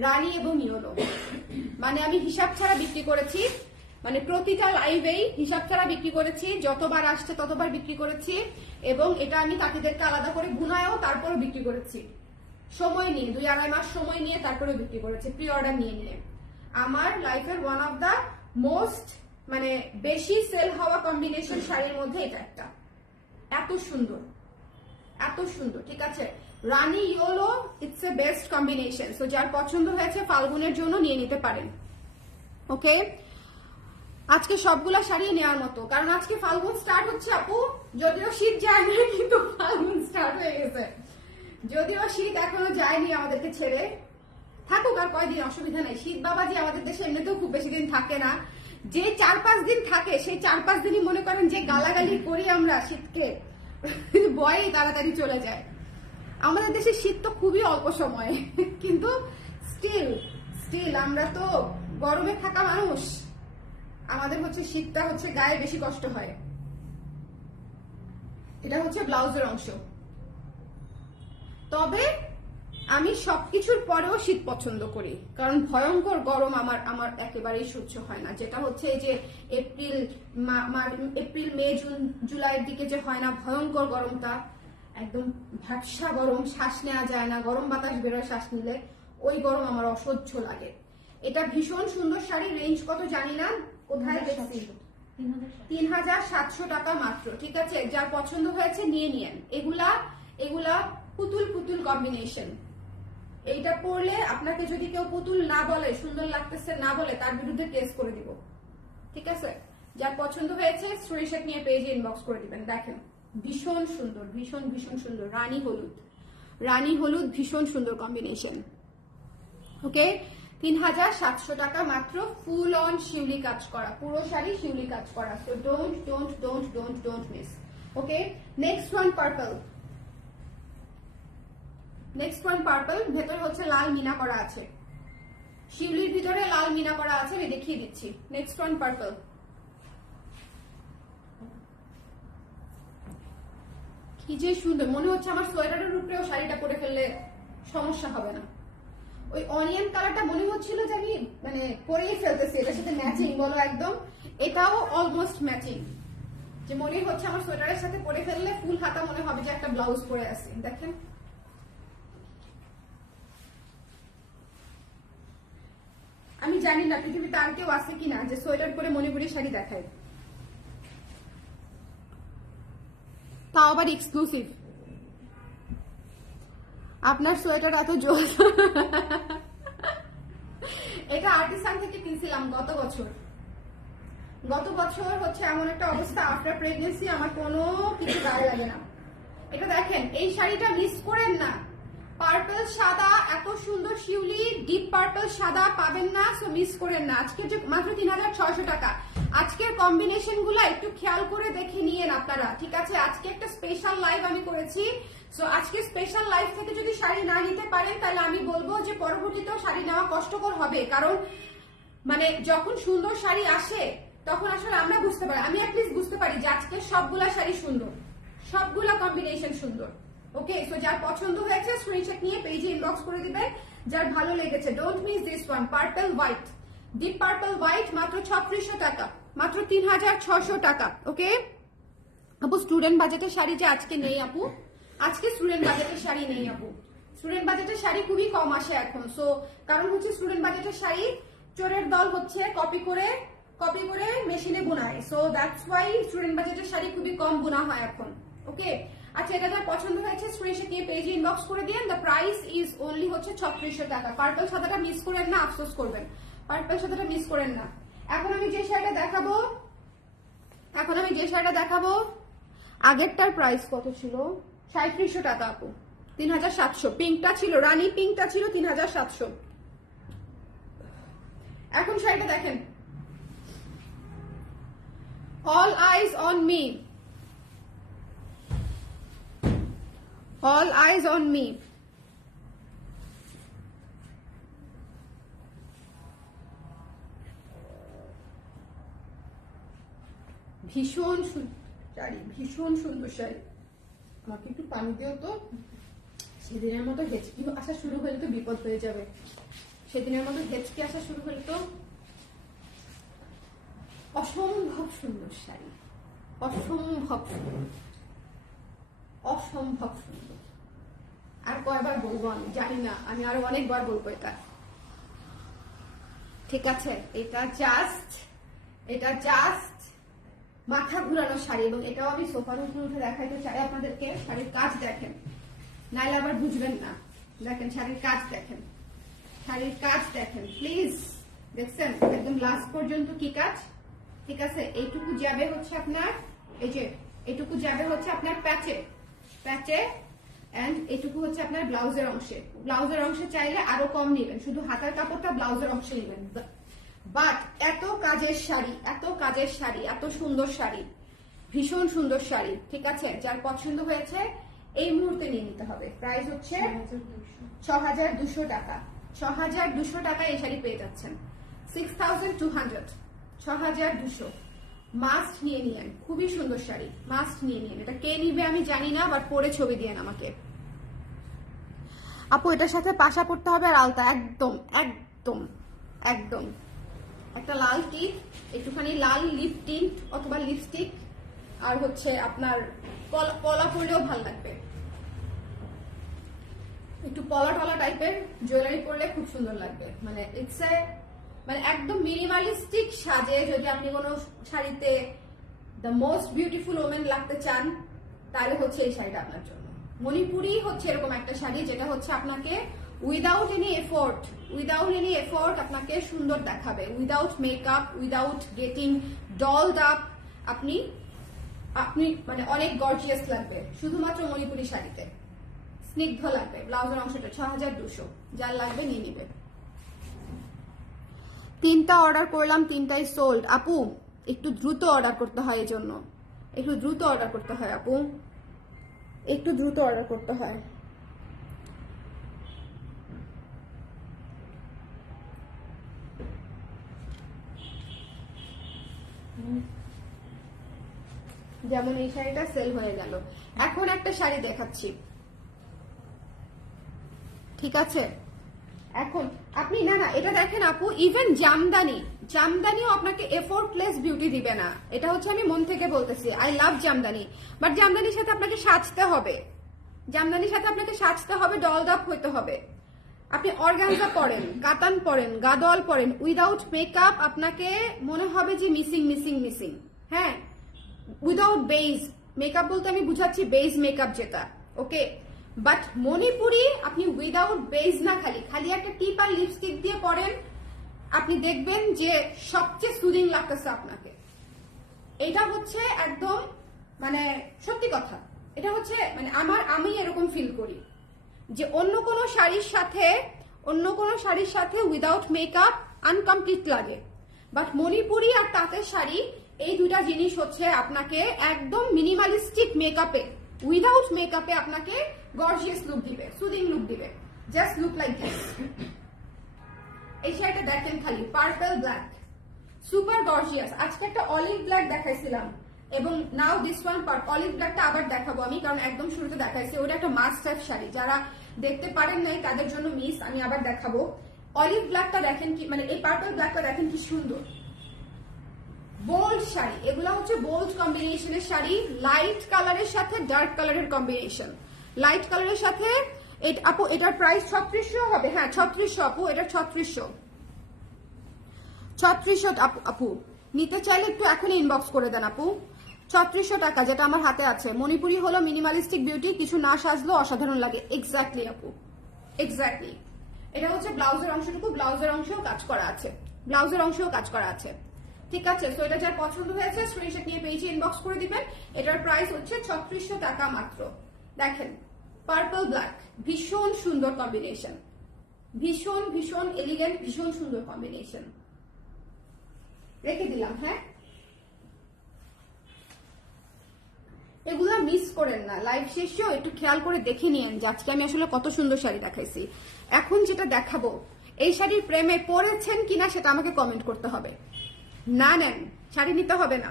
রানী এবং ইয়েলো। মানে আমি হিসাব ছাড়া বিক্রি করেছি, মানে প্রতিটা লাইভেই হিসাব ছাড়া বিক্রি করেছি, যতবার আসছে ততবার বিক্রি করেছি, এবং এটা আমি তাকিদেরকে আলাদা করে গুনায়ও তারপরে বিক্রি করেছি, সময় নিয়ে 2-2.5 মাস সময় নিয়ে তারপরে বিক্রি করেছি, প্রি অর্ডার নিয়ে নিয়ে। আমার লাইফের ওয়ান অফ দ্য মোস্ট মানে বেশি সেল হওয়া কম্বিনেশন শাড়ির মধ্যে এটা একটা, এত সুন্দর এত সুন্দর, ঠিক আছে? Rani yellow, it's a best combination. So যার পছন্দ হয়েছে ফাল্গুনের জন্য নিয়ে নিতে পারেন, ওকে? আজকে সবগুলা শাড়ি নেওয়ার মতো, কারণ আজকে ফাল্গুন স্টার্ট হচ্ছে আপু, যদিও শীত যায় না কিন্তু ফাল্গুন স্টার্ট হয়ে গেছে, যদিও শীত এখনো যায়নি আমাদেরকে ছেড়ে, থাকুক আর কয়দিন, অসুবিধা নেই। শীত বাবাজি আমাদের দেশে এমনিতেও খুব বেশি দিন থাকে না, যে 4-5 দিন থাকে সেই 4-5 দিনই মনে করেন যে গালাগালি করি আমরা শীতকে, বয়ই তাড়াতাড়ি চলে যায়। আমাদের দেশে শীত তো খুবই অল্প সময়, কিন্তু স্টিল আমরা তো গরমে থাকা মানুষ, আমাদের হচ্ছে শীতটা হচ্ছে গায়ে বেশি কষ্ট হয়। এটা হচ্ছে ব্লাউজের অংশ, তবে আমি সবকিছুর পরেও শীত পছন্দ করি, কারণ ভয়ঙ্কর গরম আমার আমার একেবারেই সহ্য হয় না। যেটা হচ্ছে এই যে এপ্রিল মে জুন জুলাইয়ের দিকে যে হয় না ভয়ঙ্কর গরমটা, একদম ভ্যাপসা গরম, শ্বাস নেওয়া যায় না, গরম বাতাস বেরোয় শ্বাস নিলে, ওই গরম আমার অসহ্য লাগে। এটা ভীষণ সুন্দর শাড়ি, রেঞ্জ কত জানি না, কোথায় দেখছি, 3700 টাকা মাত্র। ঠিক আছে, যার পছন্দ হয়েছে নিয়ে নিয়েন। এগুলা এগুলা পুতুল পুতুল কম্বিনেশন। এইটা পরলে আপনাকে যদি কেউ পুতুল না বলে, সুন্দর লাগতেছে না বলে, তার বিরুদ্ধে কেস করে দিব। ঠিক আছে, যার পছন্দ হয়েছে স্ক্রিনশট নিয়ে পেজে ইনবক্স করে দিবেন। দেখেন ভীষণ সুন্দর, ভীষণ ভীষণ সুন্দর, রানী হলুদ, রানী হলুদ ভীষণ সুন্দর কম্বিনেশন। ওকে, 3700 টাকা মাত্র, ফুল অন শিউলি কাজ করা, পুরো শাড়ি শিউলি কাজ করা। So don't don't don't don't don't miss. Okay, next one purple. Next one purple, ভেতরে হচ্ছে লাল মিনা করা আছে, শিউলির ভিতরে লাল মিনা করা আছে, আমি দেখিয়ে দিচ্ছি। নেক্সট ওয়ান পার্পল, কি যে সুন্দর, মনে হচ্ছে আমার সোয়েটারের উপরেও শাড়িটা পরে ফেললে সমস্যা হবে না। ওই অনিয়ন কালারটা মনে হচ্ছিল যে আমি মানে পরেই ফেলতেছি, এটার সাথে ম্যাচিং বলো একদম, এটাও অলমোস্ট ম্যাচিং, যে মনে হচ্ছে আমার সোয়েটারের সাথে পরে ফেললে ফুল হাতা মনে হবে যে একটা ব্লাউজ পরে আছি। দেখেন আমি জানি না পৃথিবীতে আর কেউ আছে কিনা যে সোয়েটার পরে মণিপুরি শাড়ি দেখায়, তাও আবার এক্সক্লুসিভ। আপনার সোয়েটার এত জোর। এটা আর্টিসান থেকে কিনছিলাম গত বছর। গত বছর হচ্ছে এমন একটা অবস্থা, আফটার প্রেগনেন্সি আমার কোনো কিছু গায়ে লাগে না। এটা দেখেন, এই শাড়িটা মিস করেন না। পার্পল সাদা, এত সুন্দর শিউলি, ডিপ পার্পল সাদা পাবেন না, সো মিস করেন না। আজকের যে মাত্র 3600 টাকা, আজকের কম্বিনেশন গুলা একটু খেয়াল করে দেখে নিয়েন আপনারা। ঠিক আছে, আজকে একটা স্পেশাল লাইভ আমি করেছি, সো আজকে স্পেশাল লাইভ থেকে যদি শাড়ি না নিতে পারেন তাহলে আমি বলবো যে পরবর্তীতেও শাড়ি নেওয়া কষ্টকর হবে। কারণ মানে যখন সুন্দর শাড়ি আসে তখন আসলে আমরা বুঝতে পারি, আমি অ্যাটলিস্ট বুঝতে পারি যে আজকে সবগুলা শাড়ি সুন্দর, সবগুলা কম্বিনেশন সুন্দর। ওকে, সো যার পছন্দ হয়েছে স্ক্রিনশট নিয়ে পেজে ইনবক্স করে দিবেন, যার ভালো লেগেছে। Don't miss this one, purple white, deep purple white, মাত্র 3600 টাকা, মাত্র 3600 টাকা। ওকে আপু, স্টুডেন্ট বাজেটের শাড়ি যে আজকে নেই আপু, আজকে স্টুডেন্ট বাজেটের শাড়ি নেই আপু। স্টুডেন্ট বাজেটের শাড়ি খুবই কম আসে এখন, সো কারণ হচ্ছে স্টুডেন্ট বাজেটের শাড়ি চোরের দল হচ্ছে কপি করে মেশিনে বোনায়, সো দ্যাটস ওয়াই স্টুডেন্ট বাজেটের শাড়ি খুবই কম বোনা হয় এখন। ওকে, আচ্ছা, এটা যার পছন্দ হয়েছে স্ক্রিনশট নিয়ে পেজে ইনবক্স করে দিন। দ্য প্রাইস ইজ অনলি হচ্ছে 3600 টাকা। পার্পল সাদাটা মিস করেন না, আফসোস করবেন, পার্পল সাদাটা মিস করেন না। এখন আমি যে শাড়িটা দেখাবো, আগেরটার প্রাইস কত ছিল? 3700 টাকা আপু, 3700। পিঙ্কটা ছিল, রানী পিঙ্কটা ছিল 3700। এখন শাড়িটা দেখেন, all eyes on me, all eyes on me. ভীষণ শাড়ি, ভীষণ সুন্দর শাড়ি। আমাকে একটু পানি দিও তো, সেদিনের মতো হেঁচকি আসা শুরু হলে তো বিপদ হয়ে যাবে। সেদিনের মতো হেঁচকি আসা শুরু হলে তো। অসম্ভব সুন্দর শাড়ি, অসম্ভব সুন্দর, অসম্ভব সুন্দর। আর কয়বার বলবো আমি জানি না, আমি আরো অনেকবার বলবো এটা। ঠিক আছে, এটা জাস্ট মাথা ঘুরানো শাড়ি, এবং এটাও আমি সোফার উপরে উঠে দেখাইতে চাই আপনাদেরকে। শাড়ির কাজ দেখেন, নাইলে আবার বুঝবেন না। দেখেন শাড়ির কাজ দেখেন, শাড়ির কাজ দেখেন প্লিজ। দেখছেন একদম লাস্ট পর্যন্ত কি কাজ। ঠিক আছে, এইটুকু যাবে হচ্ছে আপনার, এই যে এইটুকু যাবে হচ্ছে আপনার প্যাচে, এন্ড এইটুকু হচ্ছে আপনার ব্লাউজের অংশে। ব্লাউজের অংশে চাইলে আরো কম নেবেন, শুধু হাতার কাপড়টা ব্লাউজের অংশে নেবেন। বাট এত কাজের শাড়ি, এত কাজের শাড়ি, এত সুন্দর শাড়ি, ভীষণ সুন্দর শাড়ি। ঠিক আছে, যার পছন্দ হয়েছে এই মুহূর্তে নিয়ে নিতে হবে। প্রাইস হচ্ছে 6200 টাকা। 6200 টাকা এই শাড়ি পেয়ে যাচ্ছেন। 6200, 6200। মাস্ট নিয়ে নিয়েন, খুবই সুন্দর শাড়ি, মাস্ট নিয়ে নিয়েন। এটা কে নিবে আমি জানি না, বাট পরে ছবি দিয়েন আমাকে। আপু এটার সাথে পাশা পড়তে হবে আর আলতা, একদম একদম একদম। একটা লাল টিপ, একটুখানি লাল লিপ টিন্ট অথবা লিপস্টিক, আর হচ্ছে আপনার পলা পরলেও ভালো লাগবে, একটু পলা টলা টাইপের জুয়েলারি পরলে খুব সুন্দর লাগবে। মানে ইটস এ মানে একদম মিনিমালিস্টিক সাজে যদি আপনি কোনো শাড়িতে দ্য মোস্ট বিউটিফুল ওমেন লাগতে চান, তাহলে হচ্ছে এই শাড়িটা আপনার জন্য। মণিপুরি হচ্ছে এরকম একটা শাড়ি যেটা হচ্ছে আপনাকে উইদাউট এনি এফোর্ট আপনাকে সুন্দর দেখাবে, without makeup, without getting dolled up. আপনি মানে অনেক গর্জিয়াস লাগবে শুধুমাত্র মণিপুরি শাড়িতে, স্নিগ্ধ লাগবে। ব্লাউজের অংশটা 6200, যার লাগবে নিয়ে নিবে। 3টা অর্ডার করলাম, 3টাই সোল্ড। আপু একটু দ্রুত অর্ডার করতে হয়, এই জন্য একটু দ্রুত অর্ডার করতে হয় আপু, একটু দ্রুত অর্ডার করতে হয়। যেমন এই শাড়িটা সেল হয়ে গেল। এখন একটা শাড়ি দেখাচ্ছি, ঠিক আছে? এখন আপনি না এটা দেখেন আপু, ইভেন জামদানিও আপনাকে এফোর্টলেস বিউটি দিবে না। এটা হচ্ছে আমি মন থেকে বলতেছি, আই লাভ জামদানি, বাট জামদানির সাথে আপনাকে সাজতে হবে, ডলড আপ হইতে হবে। আপনি অর্গানজা পরেন, কাতান পরেন, গাদোয়াল পরেন, উইদাউট মেকআপ আপনাকে মনে হবে যে মিসিং। হ্যাঁ, উইদাউট বেজ মেকআপ বলতে আমি বুঝাচ্ছি বেজ মেকআপ যেটা, ওকে? বাট মণিপুরি আপনি উইদাউট বেজ না, খালি একটা টিপ আর লিপস্টিক দিয়ে পরেন, আপনি দেখবেন যে সবচেয়ে সুদিং লাগতেছে আপনাকে। এটা হচ্ছে একদম মানে সত্যি কথা, এটা হচ্ছে মানে আমি এরকম ফিল করি যে অন্য কোনো শাড়ির সাথে উইদাউট মেকআপ আনকমপ্লিট লাগে, বাট মণিপুরি আর তাঁতের শাড়ি এই দুটা জিনিস হচ্ছে আপনাকে একদম মিনিমালিস্টিক মেকআপে, উইদাউট মেকআপে আপনাকে গর্জিয়াস লুক দিবে, সুদিং লুক দিবে। Just look like this. এই শাড়িটা দেখেন খালি, পার্পল ব্ল্যাক, সুপার গর্জিয়াস। আজকে একটা অলিভ ব্ল্যাক দেখাইছিলাম এবং নাও দিস ওয়ান অলিভ ব্ল্যাকটা আবার দেখাবো আমি, কারণ একদম শুরুতে দেখাইছি, ওটা একটা মাস্ট হ্যাভ শাড়ি, যারা দেখতে পারেন নাই তাদের জন্য মিস, আমি আবার দেখাবো। অলিভ ব্ল্যাকটা দেখেন কি, মানে এই পার্পল ব্ল্যাকটা দেখেন কি সুন্দর, বোল্ড শাড়ি। এগুলা হচ্ছে বোল্ড কম্বিনেশনের শাড়ি, লাইট কালারের সাথে ডার্ক কালারের কম্বিনেশন, লাইট কালারের সাথে। আপু এটার প্রাইস 3600 হবে, হ্যাঁ 3600 আপু, এটা 3600 আপু নিতে চাইলে একটু এখন ইনবক্স করে দেন আপু। 3600 টাকা, যেটা আমার হাতে আছে। মণিপুরি হলো মিনিমালিস্টিক বিউটি, কিছু না সাজলেও অসাধারণ লাগে। এক্স্যাক্টলি আপু, এক্স্যাক্টলি। এটা হচ্ছে ব্লাউজের অংশটুকু, ব্লাউজের অংশেও কাজ করা আছে, ঠিক আছে? তো এটা যার পছন্দ হয়েছে স্ক্রিনশট নিয়ে পেজে ইনবক্স করে দিবেন। এটার প্রাইস হচ্ছে 3600 টাকা মাত্র। দেখেন পার্পল ব্ল্যাক, ভীষণ সুন্দর কম্বিনেশন, ভীষণ এলিগেন্ট, ভীষণ সুন্দর কম্বিনেশন। রেখে দিলাম, হ্যাঁ এগুলা মিস করেন না, লাইভ শেষেও একটু খেয়াল করে দেখে নিয়েন যে আজকে আমি আসলে কত সুন্দর শাড়ি দেখাইছি। এখন যেটা দেখাবো, এই শাড়ির প্রেমে পড়েছেন কিনা সেটা আমাকে কমেন্ট করতে হবে। না নেন, শাড়ি নিতে হবে না,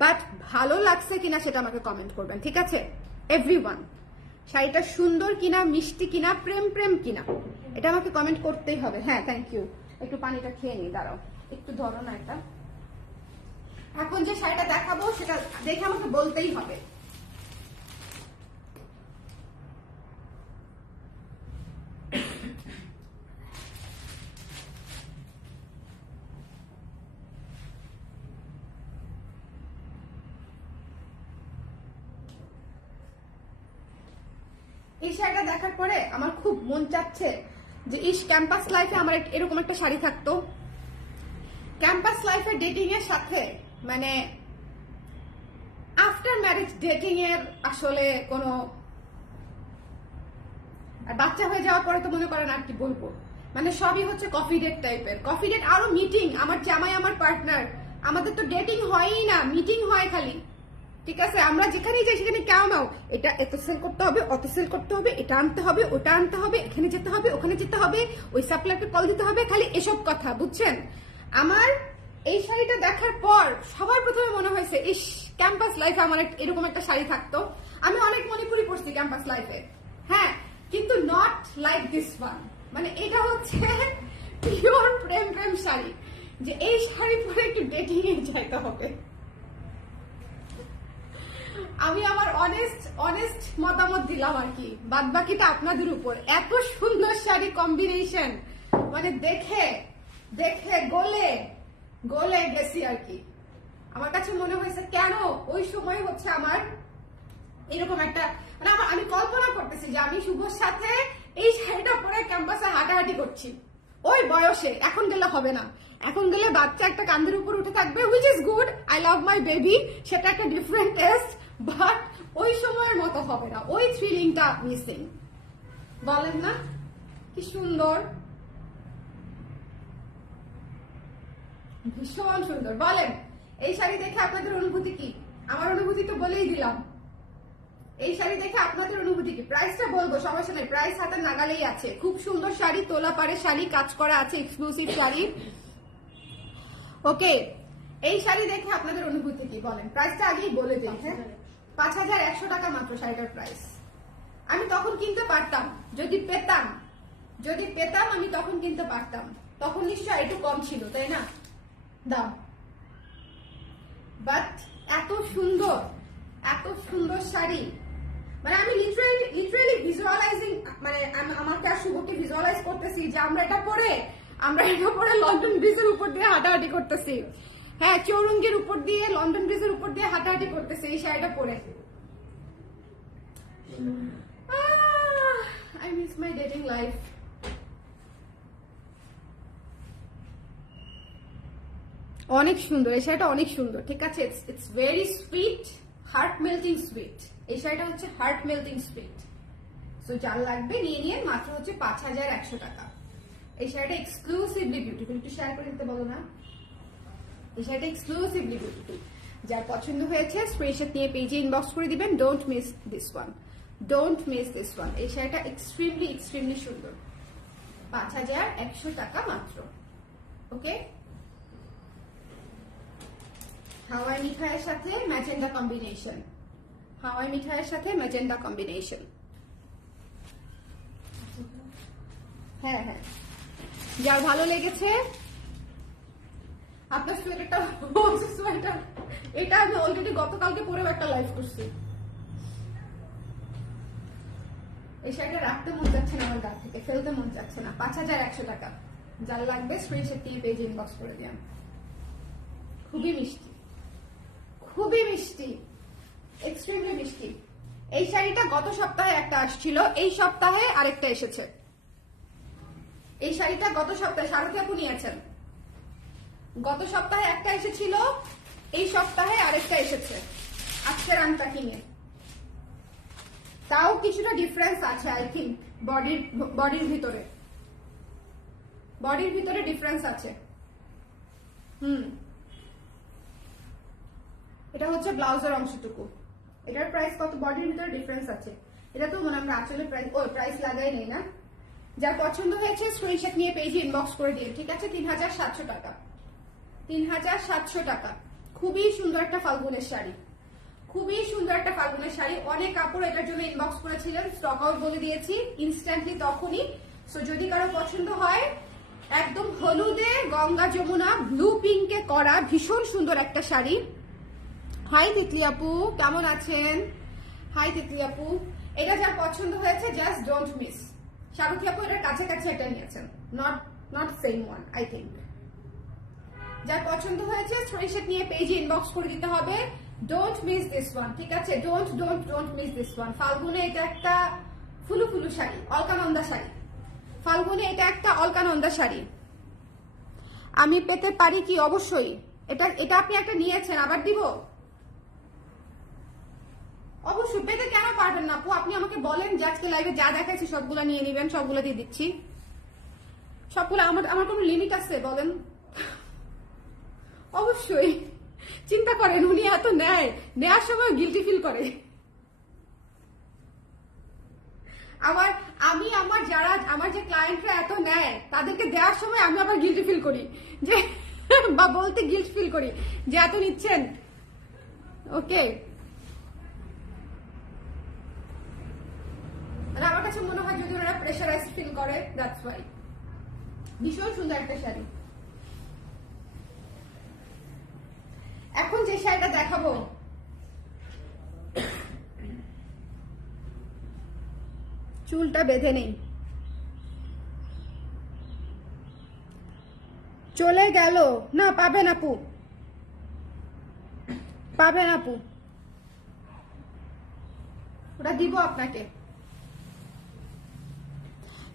বাট ভালো লাগছে কিনা সেটা আমাকে কমেন্ট করবেন, ঠিক আছে? এভরিওয়ান, শাড়িটা সুন্দর কিনা, মিষ্টি কিনা, প্রেম কিনা, এটা আমাকে কমেন্ট করতেই হবে। হ্যাঁ থ্যাংক ইউ, একটু পানিটা খেয়ে নিই, দাঁড়াও একটু ধরো না এটা। এখন যে শাড়িটা দেখাবো সেটা দেখে আমাকে বলতেই হবে। এই শাড়িটা দেখার পরে আমার খুব মন চাচ্ছে যে ইস ক্যাম্পাস লাইফে আমার এরকম একটা শাড়ি থাকতো। ক্যাম্পাস লাইফে ডেটিং এর সাথে মানে আফটার ম্যারেজ ডেটিং এর আসলে কোনো, বাচ্চা হয়ে যাওয়ার পরে তো মনে করেন আর কি বলবো, মানে সবই হচ্ছে কফি ডেট টাইপের। কফি ডেট আরো মিটিং, আমার জামাই আমার পার্টনার, আমাদের তো ডেটিং হয়ই না, মিটিং হয় খালি, ঠিক আছে? আমরা যেখানেই যাই সেখানে কেমন এটা এত সেল করতে হবে, অত সেল করতে হবে, এটা আনতে হবে, ওটা আনতে হবে, এখানে যেতে হবে, ওখানে যেতে হবে, ওই সাপ্লাইকে কল দিতে হবে, খালি এসব কথা, বুঝছেন? আমার এই শাড়িটা দেখার পর সবার প্রথমে মনে হয়েছে ইস ক্যাম্পাস লাইফে আমার এরকম একটা শাড়ি থাকতো। আমি অনেক মণিপুরি পড়ছি ক্যাম্পাস লাইফে, হ্যাঁ, কিন্তু নট লাইক দিস ওয়ান। মানে এটা হচ্ছে পিওর প্রেম প্রেম শাড়ি, যে এই শাড়ি পরে একটু ডেটিং এ যাইতে হবে। আমি আমার অনেস্ট মতামত দিলাম আর কি, বাদ বাকিটা আপনাদের উপর। এত সুন্দর শাড়ি কম্বিনেশন, মানে দেখে দেখে গলে গেছি আর কি। আমার কাছে মনে হয়েছে কেন ওই সময় হচ্ছে আমার এরকম একটা, মানে আমি কল্পনা করতেছি যে আমি শুভর সাথে এই শাড়িটা পরে ক্যাম্পাসে হাঁটাহাঁটি করছি ওই বয়সে। এখন গেলে হবে না, এখন গেলে বাচ্চা একটা কাঁধের উপর উঠে থাকবে, which is good, I love my baby, সেটা একটা ডিফারেন্ট টেস্ট, বাট ওই সময়ের মতো হবে না, ওই থ্রিলিংটা মিসিং। বলেন না কি সুন্দর, ভীষণ সুন্দর। বলেন এই শাড়ি দেখে আপনাদের অনুভূতি কি? আমার অনুভূতি তো বলেই দিলাম। এই শাড়ি দেখে আপনাদের অনুভূতি কি? প্রাইসটা বলবো, সমস্যা নেই, প্রাইস হাতের নাগালেই আছে। খুব সুন্দর শাড়ি, তোলা পাড়ে শাড়ি, কাজ করা আছে, এক্সক্লুসিভ শাড়ি। ওকে, এই শাড়ি দেখে আপনাদের অনুভূতি কি বলেন? প্রাইসটা আগেই বলে দিন। হ্যাঁ, 5100 টাকা মাত্র শাড়িটার প্রাইস। আমি তখন কিনতে পারতাম, যদি পেতাম আমি তখন কিনতে পারতাম। তখন নিশ্চয়ই একটু কম ছিল, তাই না দাম? বাট এত সুন্দর শাড়ি, মানে আমি লিটারালি ভিজুয়ালাইজিং, মানে আমাকে আর শুভকে ভিজুয়ালাইজ করতেছি যে আমরা এটা পরে লন্ডন ব্রিজের উপর দিয়ে হাঁটাহাঁটি করতেছি। হ্যাঁ, চৌরঙ্গির উপর দিয়ে, লন্ডন ব্রিজের উপর দিয়ে হাঁটাহাঁটি করতেছি এই শাড়িটা পরে। I miss my dating life. অনেক সুন্দর এই শাড়িটা, অনেক সুন্দর। ঠিক আছে, it's very sweet, heart melting sweet. এই শাড়িটা হচ্ছে হার্ট মেল্টিং সুইট। সো যার লাগবে নিয়ে নিয়ে, মাত্র হচ্ছে 5100 টাকা। এই শাড়িটা এক্সক্লুসিভলি বিউটিফুল। একটু শেয়ার করে দিতে বলো না। এই শাড়িটা এক্সক্লুসিভলি বিউটিফুল। যার পছন্দ হয়েছে স্ক্রিনশট নিয়ে পেজে ইনবক্স করে দিবেন। Don't miss this one, don't miss this one. এই শাড়িটা এক্সট্রিমলি সুন্দর। 5100 টাকা মাত্র। ওকে, হাওয়াই মিঠাইয়ের সাথে ম্যাজেন্ডা কম্বিনেশন, হাওয়াই মিঠাইয়ের সাথে ম্যাজেন্ডা কম্বিনেশন। হ্যাঁ, যার ভালো লেগেছে, আপনার সোয়েটার, এটা আমি অলরেডি গতকালকে পরেও একটা লাইভ করছি। এই শাড়িটা রাখতে মন যাচ্ছে না আমার গা থেকে, ফেলতে মন যাচ্ছে না। 5100 টাকা। যার লাগবে স্ক্রিনশট দিয়ে পেজে ইনবক্স করে দিন। খুবই মিষ্টি, এক্সট্রিমলি মিষ্টি। এই শাড়িটা গত সপ্তাহে একটা আসছিল, এই সপ্তাহে আরেকটা এসেছে। এই শাড়িটা গত সপ্তাহে সারথী আপু নিয়েছেন। গত সপ্তাহে একটা এসেছিল, এই সপ্তাহে আরেকটা এসেছে আজকের আনটা কিনে। তাও কিছুটা ডিফারেন্স আছে, আই থিঙ্ক বডির ভিতরে ডিফারেন্স আছে। এটা হচ্ছে ব্লাউজের অংশটুকু। এটার প্রাইস কত? বডির ভিতরে ডিফারেন্স আছে। এটা তো মানে আমরা আসলে প্রাইস লাগাই নেই না। যার পছন্দ হয়েছে স্ক্রিনশট নিয়ে পেজে ইনবক্স করে দিন। ঠিক আছে, 3700 টাকা। 3700 টাকা। খুবই সুন্দর একটা ফাল্গুনের শাড়ি, অনেক কাপড় এটার জন্য ইনবক্স করেছিলেন, স্টক আউট বলে দিয়েছি ইনস্ট্যান্টলি তখনই। সো যদি কারো পছন্দ হয়, একদম হলুদে গঙ্গা যমুনা ব্লু পিঙ্কে করা ভীষণ সুন্দর একটা শাড়ি। হাই তিতলি আপু, কেমন আছেন? হাই তিতলি আপু, এটা যার পছন্দ হয়েছে জাস্ট ডোন্ট মিস। সারথী আপু এটার কাছাকাছি একটা নিয়েছেন, not same one I think. যার পছন্দ হয়েছে স্ক্রিনশট নিয়ে পেজে ইনবক্স করে দিতে হবে। Don't miss this one. ঠিক আছে, ডোন্ট মিস দিস ওয়ান। ফাল্গুনে এটা একটা ফুলু শাড়ি, অলকানন্দা শাড়ি। ফাল্গুনে এটা একটা অলকানন্দা শাড়ি। আমি পেতে পারি কি? অবশ্যই। এটা আপনি একটা নিয়েছেন, আবার দিব? অবশ্যই পেতে কেন পারবেন না আপু? আপনি আমাকে বলেন যে আজকে লাইভে যা দেখাচ্ছি সবগুলা নিয়ে নিবেন, সবগুলো দিয়ে দিচ্ছি। সবগুলো আমার কোনো লিমিট আছে বলেন? অবশ্যই। চিন্তা করেন, উনি এত নেয়ার সময় গিলটি ফিল করে। আমার যে ক্লায়েন্টরা এত নেয়, তাদেরকে দেওয়ার সময় আমি আবার গিলটি ফিল করি, যে বা বলতে গিল্ট ফিল করি যে এত নিচ্ছেন। ওকে, মানে আমার কাছে মনে হয় যদি ওরা প্রেশারাইজ ফিল করে, দ্যাটস ওয়াই। ভীষণ সুন্দর একটা শাড়ি। এখন যে শাড়িটা দেখাবো, চুলটা বেঁধে নেই, চলে গেল না, পাবেন আপু, পাবেন আপু, ওটা দিব আপনাকে।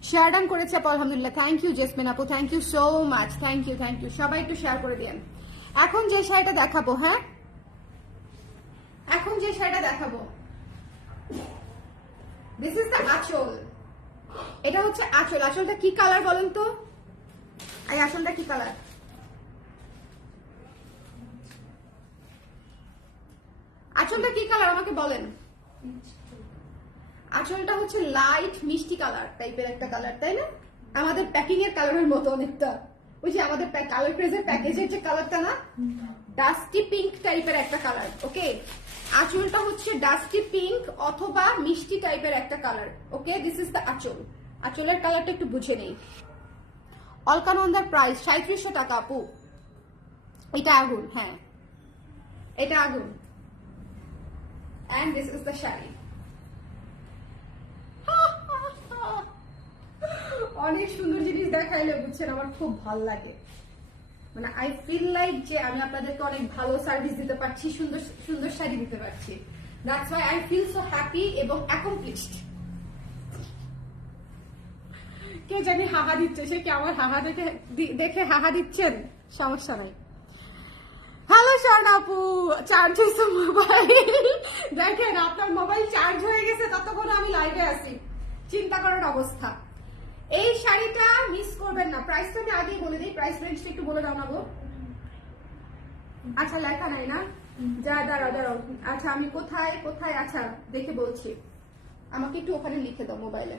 শেয়ার ডান করেছে আপু, আলহামদুলিল্লাহ, থ্যাংক ইউ জেসমিন আপু, thank you so much, thank you, thank you. সবাই একটু শেয়ার করে দিন। এখন যে শাড়িটা দেখাবো, হ্যাঁ এখন যে শাড়িটা দেখাবো, দিস ইজ দ্য আঁচল। এটা হচ্ছে আঁচল। আঁচলটা কি কালার বলেন তো? এই আঁচলটা কি কালার? আঁচলটা কি কালার আমাকে বলেন। আঁচলটা হচ্ছে লাইট মিষ্টি কালার টাইপের একটা কালার, তাই না? আমাদের প্যাকিং এর কালারের মতো অনেকটা। ওই যে আমাদের কালার ক্রেজের প্যাকেজের যে কালারটা না, ডাস্টি পিঙ্ক টাইপের একটা কালার। ওকে, আঁচলটা হচ্ছে ডাস্টি পিঙ্ক অথবা মিষ্টি টাইপের একটা colour. Okay, this is the আঁচল। আঁচলের কালারটা একটু বুঝে নেই। অলকানন্দার প্রাইস 3700 টাকা আপু। এটা আগুন, হ্যাঁ এটা আগুন। And this is the sari. অনেক সুন্দর জিনিস দেখাইলে বুঝছেন আমার খুব ভালো লাগে। মানে আই ফিল লাইক যে আমি আপনাদেরকে অনেক ভালো সার্ভিস দিতে পারছি, সুন্দর সুন্দর শাড়ি দিতে পারছি। That's why I feel so happy এবং অ্যাকমপ্লিশড। কেউ জানি হাহা দিচ্ছে, সে কি আমার হাহা দেখে হাহা দিচ্ছেন? সমস্যা নাই। হ্যালো স্বর্ণ আপু, চার্জ হয়েছে মোবাইল। দেখেন আপনার মোবাইল চার্জ হয়ে গেছে, ততক্ষণ আমি লাইভে আছি। চিন্তা করার অবস্থা। এই শাড়িটা মিস করবেন না। প্রাইসটা আমি আগেই বলে দিই, প্রাইস রেঞ্জটা একটু বলে দাও না গো। আচ্ছা লেখা নাই না, যা দাঁড়াও। আচ্ছা আমি কোথায় কোথায়, আচ্ছা দেখে বলছি, আমাকে একটু ওখানে লিখে দাও মোবাইলে।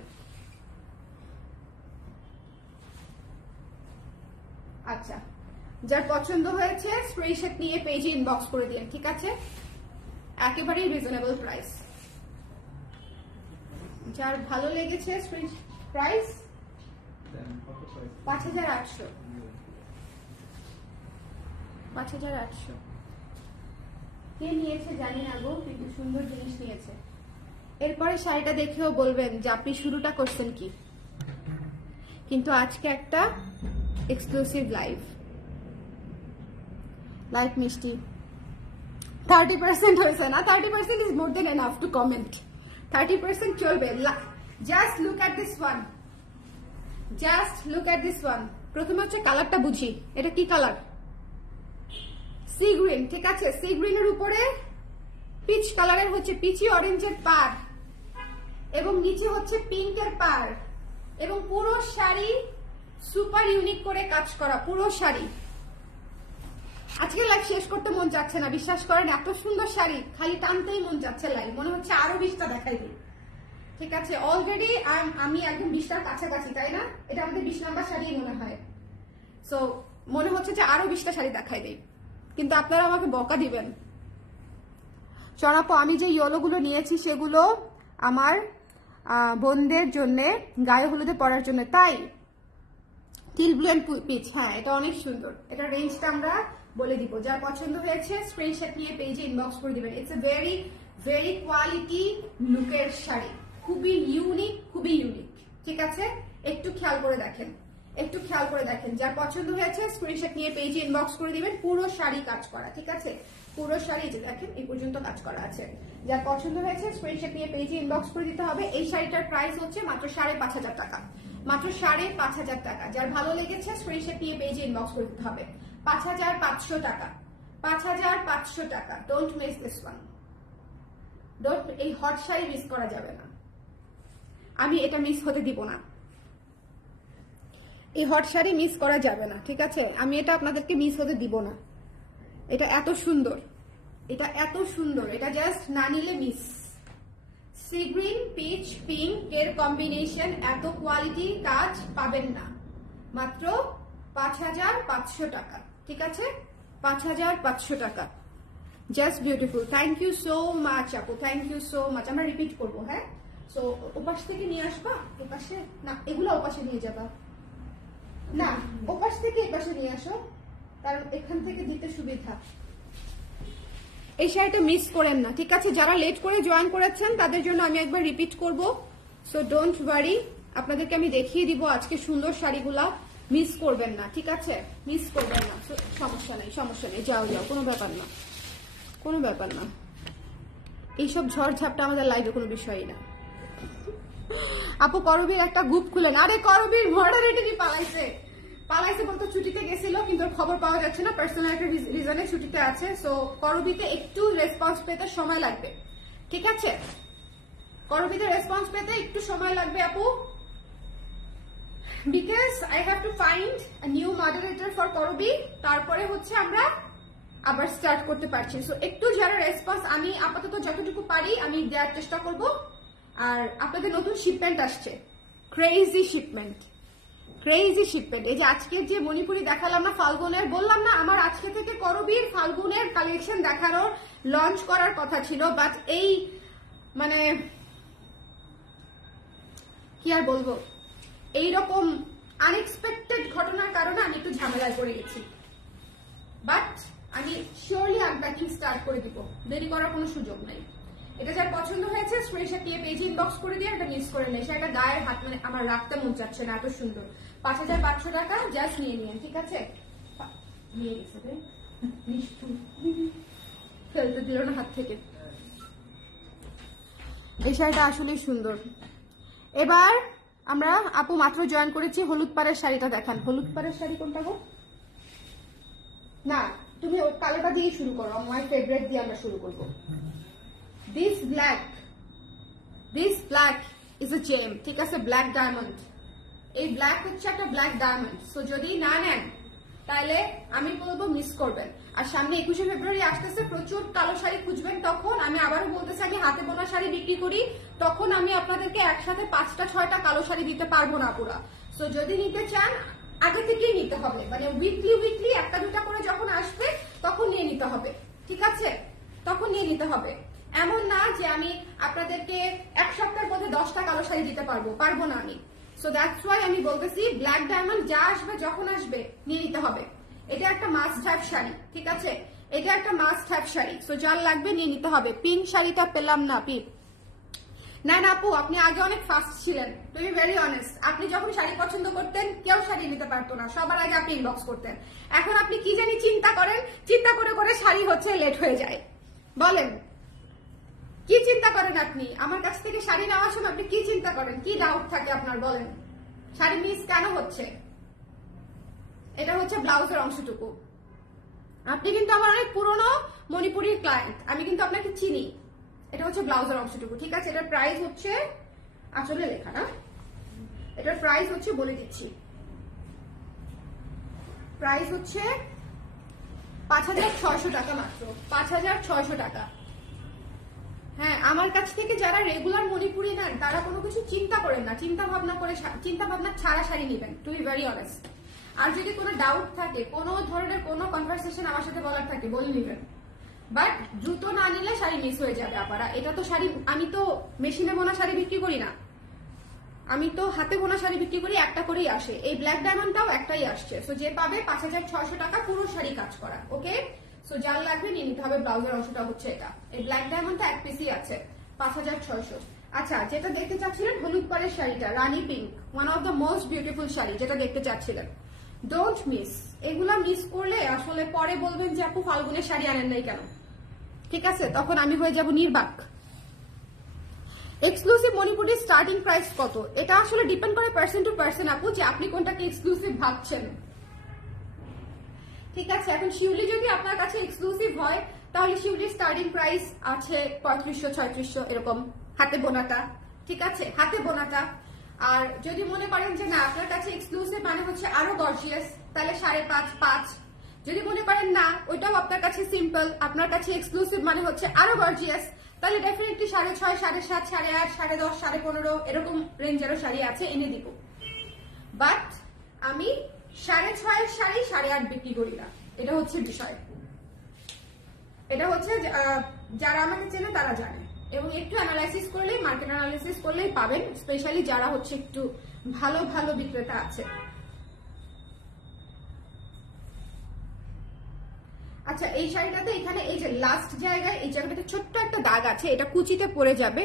আচ্ছা, যার পছন্দ হয়েছে স্ক্রিনশট নিয়ে পেজে ইনবক্স করে দিন, ঠিক আছে? একেবারেই রিজনেবল প্রাইস। যার ভালো লেগেছে প্রাইস 5800। 5800 কে নিয়েছে জানি না গো, কিন্তু সুন্দর জিনিস নিয়েছে। এরপরে শাড়িটা দেখেও বলবেন যে আপনি শুরুটা করছেন কি। কিন্তু আজকে একটা এক্সক্লুসিভ লাইভ মিষ্টি। 30% হয়েছে না? 30% is more than enough to comment. 30% চলবে। Just look at this one, just look at this one. প্রথমে হচ্ছে কালারটা বুঝি, এটা কি কালার? সি গ্রিন, ঠিক আছে? সি গ্রিনের উপরে পিচ কালারের হচ্ছে পিচি অরেঞ্জের পার, এবং নিচে হচ্ছে পিঙ্কের পার, এবং পুরো শাড়ি সুপার ইউনিক করে কাজ করা পুরো শাড়ি। আজকে লাইভ শেষ করতে মন যাচ্ছে না, বিশ্বাস করেন। এত সুন্দর শাড়ি, খালি টানতেই মন যাচ্ছে লাইভ। মনে হচ্ছে আরো 20টা দেখাই দিই, ঠিক আছে? অলরেডি আমি একদম 20টার কাছাকাছি, তাই না? এটা আমাদের 20 নাম্বার শাড়ি মনে হয়। সো মনে হচ্ছে যে আরো 20টা শাড়ি দেখাই দিই, কিন্তু আপনারা আমাকে বকা দিবেন। চড়াপো, আমি যে ইয়েলো গুলো নিয়েছি সেগুলো আমার বোনদের জন্য গায়ে হলুদে পরার জন্য। তাই টিল ব্লু এন্ড পিচ, হ্যাঁ এটা অনেক সুন্দর। এটা রেঞ্জটা আমরা বলে দিব। যার পছন্দ হয়েছে স্ক্রিনশট নিয়ে পেজে ইনবক্স করে দিবেন। It's a very very quality লুকের শাড়ি, খুবই ইউনিক, খুবই ইউনিক, ঠিক আছে? একটু খেয়াল করে দেখেন, একটু খেয়াল করে দেখেন। যার পছন্দ হয়েছে স্ক্রিনশট নিয়ে পেজে ইনবক্স করে দিবেন। পুরো শাড়ি কাজ করা, ঠিক আছে? পুরো শাড়ি যে দেখেন এই পর্যন্ত কাজ করা আছে। যার পছন্দ হয়েছে স্ক্রিনশট নিয়ে পেজে ইনবক্স করে দিতে হবে। এই শাড়িটার প্রাইস হচ্ছে মাত্র 5,500 টাকা, মাত্র 5,500 টাকা। যার ভালো লেগেছে স্ক্রিনশট নিয়ে পেজে ইনবক্স করে দিতে হবে। 5,500 টাকা, 5,500 টাকা। Don't miss this one, don't. এই হট শাড়ি মিস করা যাবে না, আমি এটা মিস হতে দিব না। এই হট শাড়ি মিস করা যাবে না, ঠিক আছে? আমি এটা আপনাদেরকে মিস হতে দিব না। এটা এত সুন্দর, এটা এত সুন্দর, এটা জাস্ট না নিলে miss. Sea green pitch pink এর কম্বিনেশন, এত কোয়ালিটি কাজ পাবেন না। মাত্র 5,500 টাকা, ঠিক আছে? 5,500 টাকা, just beautiful. Thank you so much আপু, থ্যাংক ইউ সো মাচ। আমরা রিপিট করবো, হ্যাঁ সো ওপাশ থেকে নিয়ে আসবা, ওপাশে না, এগুলো ওপাশে নিয়ে যাবা না, ওপাশ থেকে এপাশে নিয়ে আসো, কারণ এখান থেকে দিতে সুবিধা। এই শাড়িটা মিস করেন না, ঠিক আছে? যারা লেট করে জয়েন করেছেন তাদের জন্য আমি একবার রিপিট করব, সো ডোন্ট ওয়ারি, আপনাদেরকে আমি দেখিয়ে দিব আজকে সুন্দর শাড়িগুলা, মিস করবেন না, ঠিক আছে? মিস করবেন না, সমস্যা নেই, সমস্যা নেই, যাও যাও, কোনো ব্যাপার না, কোনো ব্যাপার না। এইসব ঝড় ঝাপটা আমাদের লাইফে কোনো বিষয়ই না। আপু করবীর একটা গ্রুপ খুলেন। আরে করবীর মডারেটরই পালাইছে বলতে ছুটিতে গেছিল, কিন্তু খবর পাওয়া যাচ্ছে না, পার্সোনাল একটা রিজনে ছুটিতে আছে। সো করবীতে একটু রেসপন্স পেতে সময় লাগবে, ঠিক আছে? করবীতে রেসপন্স পেতে একটু সময় লাগবে আপু, because I have to find a new moderator for করবী, তারপরে হচ্ছে আমরা আবার স্টার্ট করতে পারছি। সো একটু যারা রেসপন্স, আমি আপাতত যতটুকু পারি আমি দেওয়ার চেষ্টা করব। আর আপনাদের নতুন শিপমেন্ট আসছে, ক্রেজি শিপমেন্ট, ক্রেজি শিপমেন্ট। এই যে আজকের যে মণিপুরি দেখালাম না ফাল্গুনের, বললাম না আমার আজকে থেকে করবীর ফাল্গুনের কালেকশন দেখানোর, লঞ্চ করার কথা ছিল, বাট এই মানে কি আর বলবো, এইরকম আনএক্সপেক্টেড ঘটনার কারণে আমি একটু ঝামেলায় পড়ে গেছি, বাট আমি শিওরলি আনপ্যাকিং স্টার্ট করে দিব, দেরি করার কোনো সুযোগ নাই। এটা যার পছন্দ হয়েছে স্ক্রিনশট দিয়ে পেজ ইনবক্স করে দিয়ে, এটা মিস করে নেই, সেটা গায়ের হাত, মানে আমার রাখতে মন চাচ্ছে না, এত সুন্দর। 5500 টাকা জাস্ট নিয়ে নিন, ঠিক আছে? নিয়ে গেছে রে নিষ্ঠুর, ফেলতে দিল না হাত থেকে। এই শাড়িটা আসলেই সুন্দর। এবার আমরা, আপু মাত্র জয়েন করেছি, হলুদ পাড়ের শাড়িটা দেখান। হলুদ পাড়ের শাড়ি কোনটা গো? না, তুমি কালোটা দিয়ে শুরু করো, আমার ফেভারিট দিয়ে আমরা শুরু করবো। দিস ব্ল্যাক ইজ এ জেম, ঠিক আছে? ব্ল্যাক ডায়মন্ড, এই ব্ল্যাক হচ্ছে একটা ব্ল্যাক ডায়মন্ড। সো যদি না নেন তাহলে আমি বলবো মিস করবেন। আর সামনে 21শে ফেব্রুয়ারি আসতেছে, প্রচুর কালো শাড়ি খুঁজবেন, তখন আমি আবারও বলতেছি আমি হাতে বোনা শাড়ি বিক্রি করি, তখন আমি আপনাদেরকে একসাথে 5টা 6টা কালো শাড়ি দিতে পারবো না পুরা। সো যদি নিতে চান আগে থেকেই নিতে হবে, মানে উইকলি একটা দুটা করে যখন আসবে তখন নিয়ে নিতে হবে, ঠিক আছে? তখন নিয়ে নিতে হবে। এমন না যে আমি আপনাদেরকে এক সপ্তাহের মধ্যে 10টা কালো শাড়ি দিতে পারবো না আমি। সো দ্যাটস ওয়াই আমি বলতেছি ব্ল্যাক ডায়মন্ড যা আসবে যখন আসবে নিয়ে নিতে হবে। এটা একটা মাস্ট হ্যাভ শাড়ি, ঠিক আছে? এটা একটা মাস্ট হ্যাভ শাড়ি, সো যার লাগবে নিয়ে নিতে হবে। পিঙ্ক শাড়িটা পেলাম না, না আপু আপনি আগে অনেক ফাস্ট ছিলেন, টু বি ভেরি অনেস্ট। আপনি যখন শাড়ি পছন্দ করতেন কেউ শাড়ি নিতে পারতো না, সবার আগে আপনি ইনবক্স করতেন। এখন আপনি কি জানি চিন্তা করেন, চিন্তা করে করে শাড়ি হচ্ছে লেট হয়ে যায়। বলেন কি চিন্তা করেন আপনি? আমার কাছ থেকে শাড়ি নেওয়ার সময় আপনি কি চিন্তা করেন, কি ডাউট থাকে আপনার? বলেন শাড়ি মিস কেন হচ্ছে? এটা হচ্ছে ব্লাউজের অংশটুকু। আপনি কিন্তু আমার অনেক পুরনো মণিপুরীর ক্লায়েন্ট, আমি কিন্তু আপনাকে চিনি। এটা হচ্ছে ব্লাউজের অংশটুকু, ঠিক আছে? এটার প্রাইস হচ্ছে, আসলে লেখা না, এটার প্রাইস হচ্ছে বলে দিচ্ছি, প্রাইস হচ্ছে 5600 টাকা, মাত্র 5600 টাকা। হ্যাঁ, আমার কাছ থেকে যারা রেগুলার মণিপুরি নেন তারা কোনো কিছু চিন্তা করেন না, চিন্তা ভাবনা ছাড়া শাড়ি নেবেন, টু বি ভেরি অনেস্ট। আর যদি কোনো ডাউট থাকে, কোনো ধরনের কোনো কনভারসেশন আমার সাথে বলার থাকে, বলে নেবেন, বাট দ্রুত না নিলে শাড়ি মিস হয়ে যাবে আপারা। এটা তো শাড়ি, আমি তো মেশিনে বোনা শাড়ি বিক্রি করি না, আমি তো হাতে বোনা শাড়ি বিক্রি করি, একটা করেই আসে। এই ব্ল্যাক ডায়মন্ডটাও একটাই আসছে। সো যে পাবে 5600 টাকা পুরো শাড়ি কাজ করা, ওকে? সো যার লাগবে নিয়ে নিতে হবে। ব্লাউজের অংশটা হচ্ছে এটা, এই ব্ল্যাক ডায়মন্ডটা এক পিসই আছে, 5600। আচ্ছা, যেটা দেখতে চাচ্ছিলেন হলুদ পাড়ের শাড়িটা, রানী pink, one of the most beautiful sari, যেটা দেখতে চাচ্ছিলেন, ডোন্ট মিস। এগুলা মিস করলে আসলে পরে বলবেন যে আপু ফাল্গুনের শাড়ি আনেন নাই কেন, ঠিক আছে? তখন আমি হয়ে যাব নির্বাক। এক্সক্লুসিভ মণিপুরের স্টার্টিং প্রাইস কত? এটা আসলে ডিপেন্ড করে পার্সন টু পার্সন আপু, যে আপনি কোনটাকে এক্সক্লুসিভ ভাবছেন, ঠিক আছে? এখন শিউলি যদি আপনার কাছে এক্সক্লুসিভ হয় তাহলে শিউলির স্টার্টিং প্রাইস আছে 3500 3600 এরকম, হাতে বোনাটা, ঠিক আছে? হাতে বোনাটা। আর যদি মনে করেন যে না আপনার কাছে এক্সক্লুসিভ মানে হচ্ছে আরো গর্জিয়াস, তাহলে 5.5 5। যদি মনে করেন না ওইটাও আপনার কাছে সিম্পল, আপনার কাছে এক্সক্লুসিভ মানে হচ্ছে আরো গর্জিয়াস, তাহলে ডেফিনেটলি 6.5 7.5 8.5 10.5 15.5 এরকম রেঞ্জেরও শাড়ি আছে, এনে দিব। বাট আমি 6.5 এর শাড়ি 8.5 বিক্রি করি না, এটা হচ্ছে বিষয়। এটা হচ্ছে যারা আমাকে চেনে তারা জানে। এবং একটু অ্যানালাইসিস করলেই, মার্কেট অ্যানালাইসিস করলেই পাবেন, স্পেশালি যারা হচ্ছে একটু ভালো ভালো বিক্রেতা আছে। আচ্ছা, এই শাড়িটাতে এখানে এই যে লাস্ট জায়গায় এই জায়গাটাতে ছোট্ট একটা দাগ আছে, এটা কুচিতে পড়ে যাবে।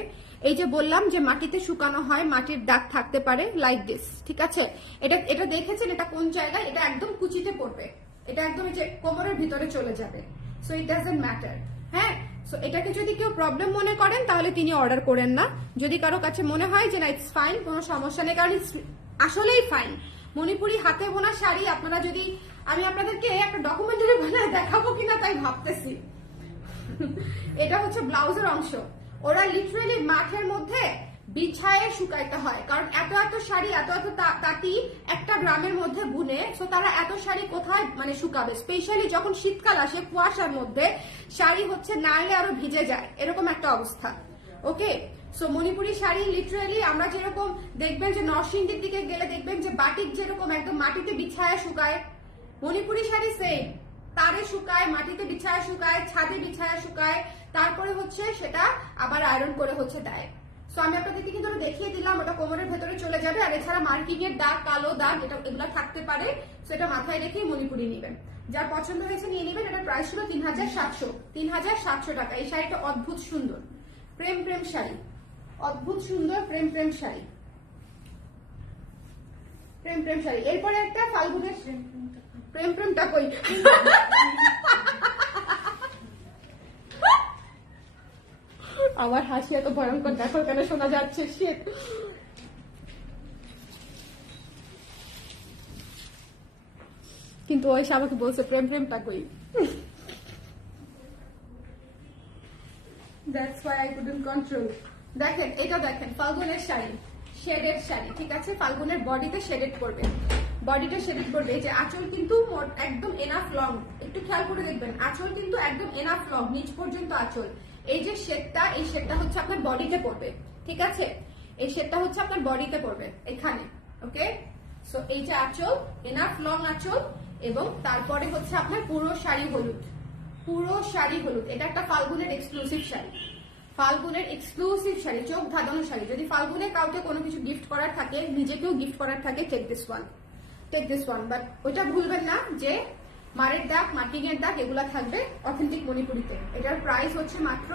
এই যে বললাম যে মাটিতে শুকানো হয়, মাটির দাগ থাকতে পারে লাইক দিস, ঠিক আছে? এটা এটা দেখেছেন এটা কোন জায়গায়? এটা একদম কুচিতে পড়বে, এটা একদম এই যে কোমরের ভিতরে চলে যাবে। So it doesn't matter. হ্যাঁ, সো এটাকে যদি কেউ প্রবলেম মনে করেন তাহলে তিনি অর্ডার করেন না। যদি কারো কাছে মনে হয় যে না ইটস ফাইন, কোনো সমস্যা নেই, কারণ আসলেই ফাইন। মণিপুরি হাতে বোনা শাড়ি আপনারা যদি, আমি আপনাদেরকে একটা ডকুমেন্টারি বানায় দেখাবো কিনা তাই ভাবতেছি। এটা হচ্ছে ব্লাউজের অংশ, ওরা লিটারালি মাঠের মধ্যে বিছায়ে শুকাইতে হয়, কারণ এত এত শাড়ি, এত এত তাঁতি একটা গ্রামের মধ্যে বুনে, সো তারা এত শাড়ি কোথায় মানে শুকাবে? স্পেশালি যখন শীতকাল আসে, কুয়াশার মধ্যে শাড়ি হচ্ছে নাইলে আরো ভিজে যায়, এরকম একটা অবস্থা। ওকে, সো মণিপুরি শাড়ি লিটারালি আমরা যেরকম দেখবেন যে নরসিংদীর দিকে গেলে দেখবেন যে বাটিক যেরকম একদম মাটিতে বিছায়া শুকায়, মণিপুরি শাড়ি সেম, তারে শুকায়, মাটিতে বিছায়া শুকায়, ছাদে বিছায়া শুকায়, তারপরে হচ্ছে সেটা আবার আয়রন করে হচ্ছে দেয়। সো আমি আপনাদেরকে কিন্তু দেখিয়ে দিলাম, ওটা কোমরের ভেতরে চলে যাবে। আর এছাড়া মার্কিং এর দাগ, কালো দাগ, এটা এগুলো থাকতে পারে, সো এটা মাথায় রেখেই মণিপুরি নেবেন। যার পছন্দ হয়েছে নিয়ে নেবেন। এটা প্রাইস ছিল 3700 টাকা। এই শাড়িটা অদ্ভুত সুন্দর, প্রেম প্রেম শাড়ি, অদ্ভুত সুন্দর প্রেম প্রেম শাড়ি, প্রেম প্রেম শাড়ি। এরপরে একটা ফাল্গুনের প্রেম প্রেমটা কই, আমার হাসি এত ভয়ঙ্কর, দেখো কেন শোনা যাচ্ছে, শীত। কিন্তু ওই আমাকে বলছে প্রেম প্রেমটা কই। That's why I couldn't control. দেখেন, এটা দেখেন ফাল্গুনের শাড়ি, শেডেড শাড়ি, ঠিক আছে? ফাল্গুনের বডিতে শেডেড করবে, বডিটা শেডেড করবে। এই যে আঁচল কিন্তু একদম এনাফ লং, একটু খেয়াল করে দেখবেন, আঁচল কিন্তু একদম এনাফ লং, নিচ পর্যন্ত আঁচল। এই যে শেডটা, এই শেডটা হচ্ছে আপনার বডিতে পড়বে, ঠিক আছে? এই শেডটা হচ্ছে আপনার বডিতে পড়বে এখানে। ওকে, সো এই যে আঁচল, এনাফ লং আঁচল, এবং তারপরে হচ্ছে আপনার পুরো শাড়ি হলুদ, পুরো শাড়ি হলুদ। এটা একটা ফাল্গুনের এক্সক্লুসিভ শাড়ি, ফাল্গুনের এক্সক্লুসিভ শাড়ি, চোখ ধাঁধানো শাড়ি। যদি ফাল্গুনে কাউকে কোনো কিছু গিফট করার থাকে, নিজেকেও গিফট করার থাকে, টেক দিস ওয়ান। বাট ওইটা ভুলবেন না যে মারের দাগ, মার্কিং এর দাগ এগুলা থাকবে অথেন্টিক মণিপুরিতে। এটার প্রাইস হচ্ছে মাত্র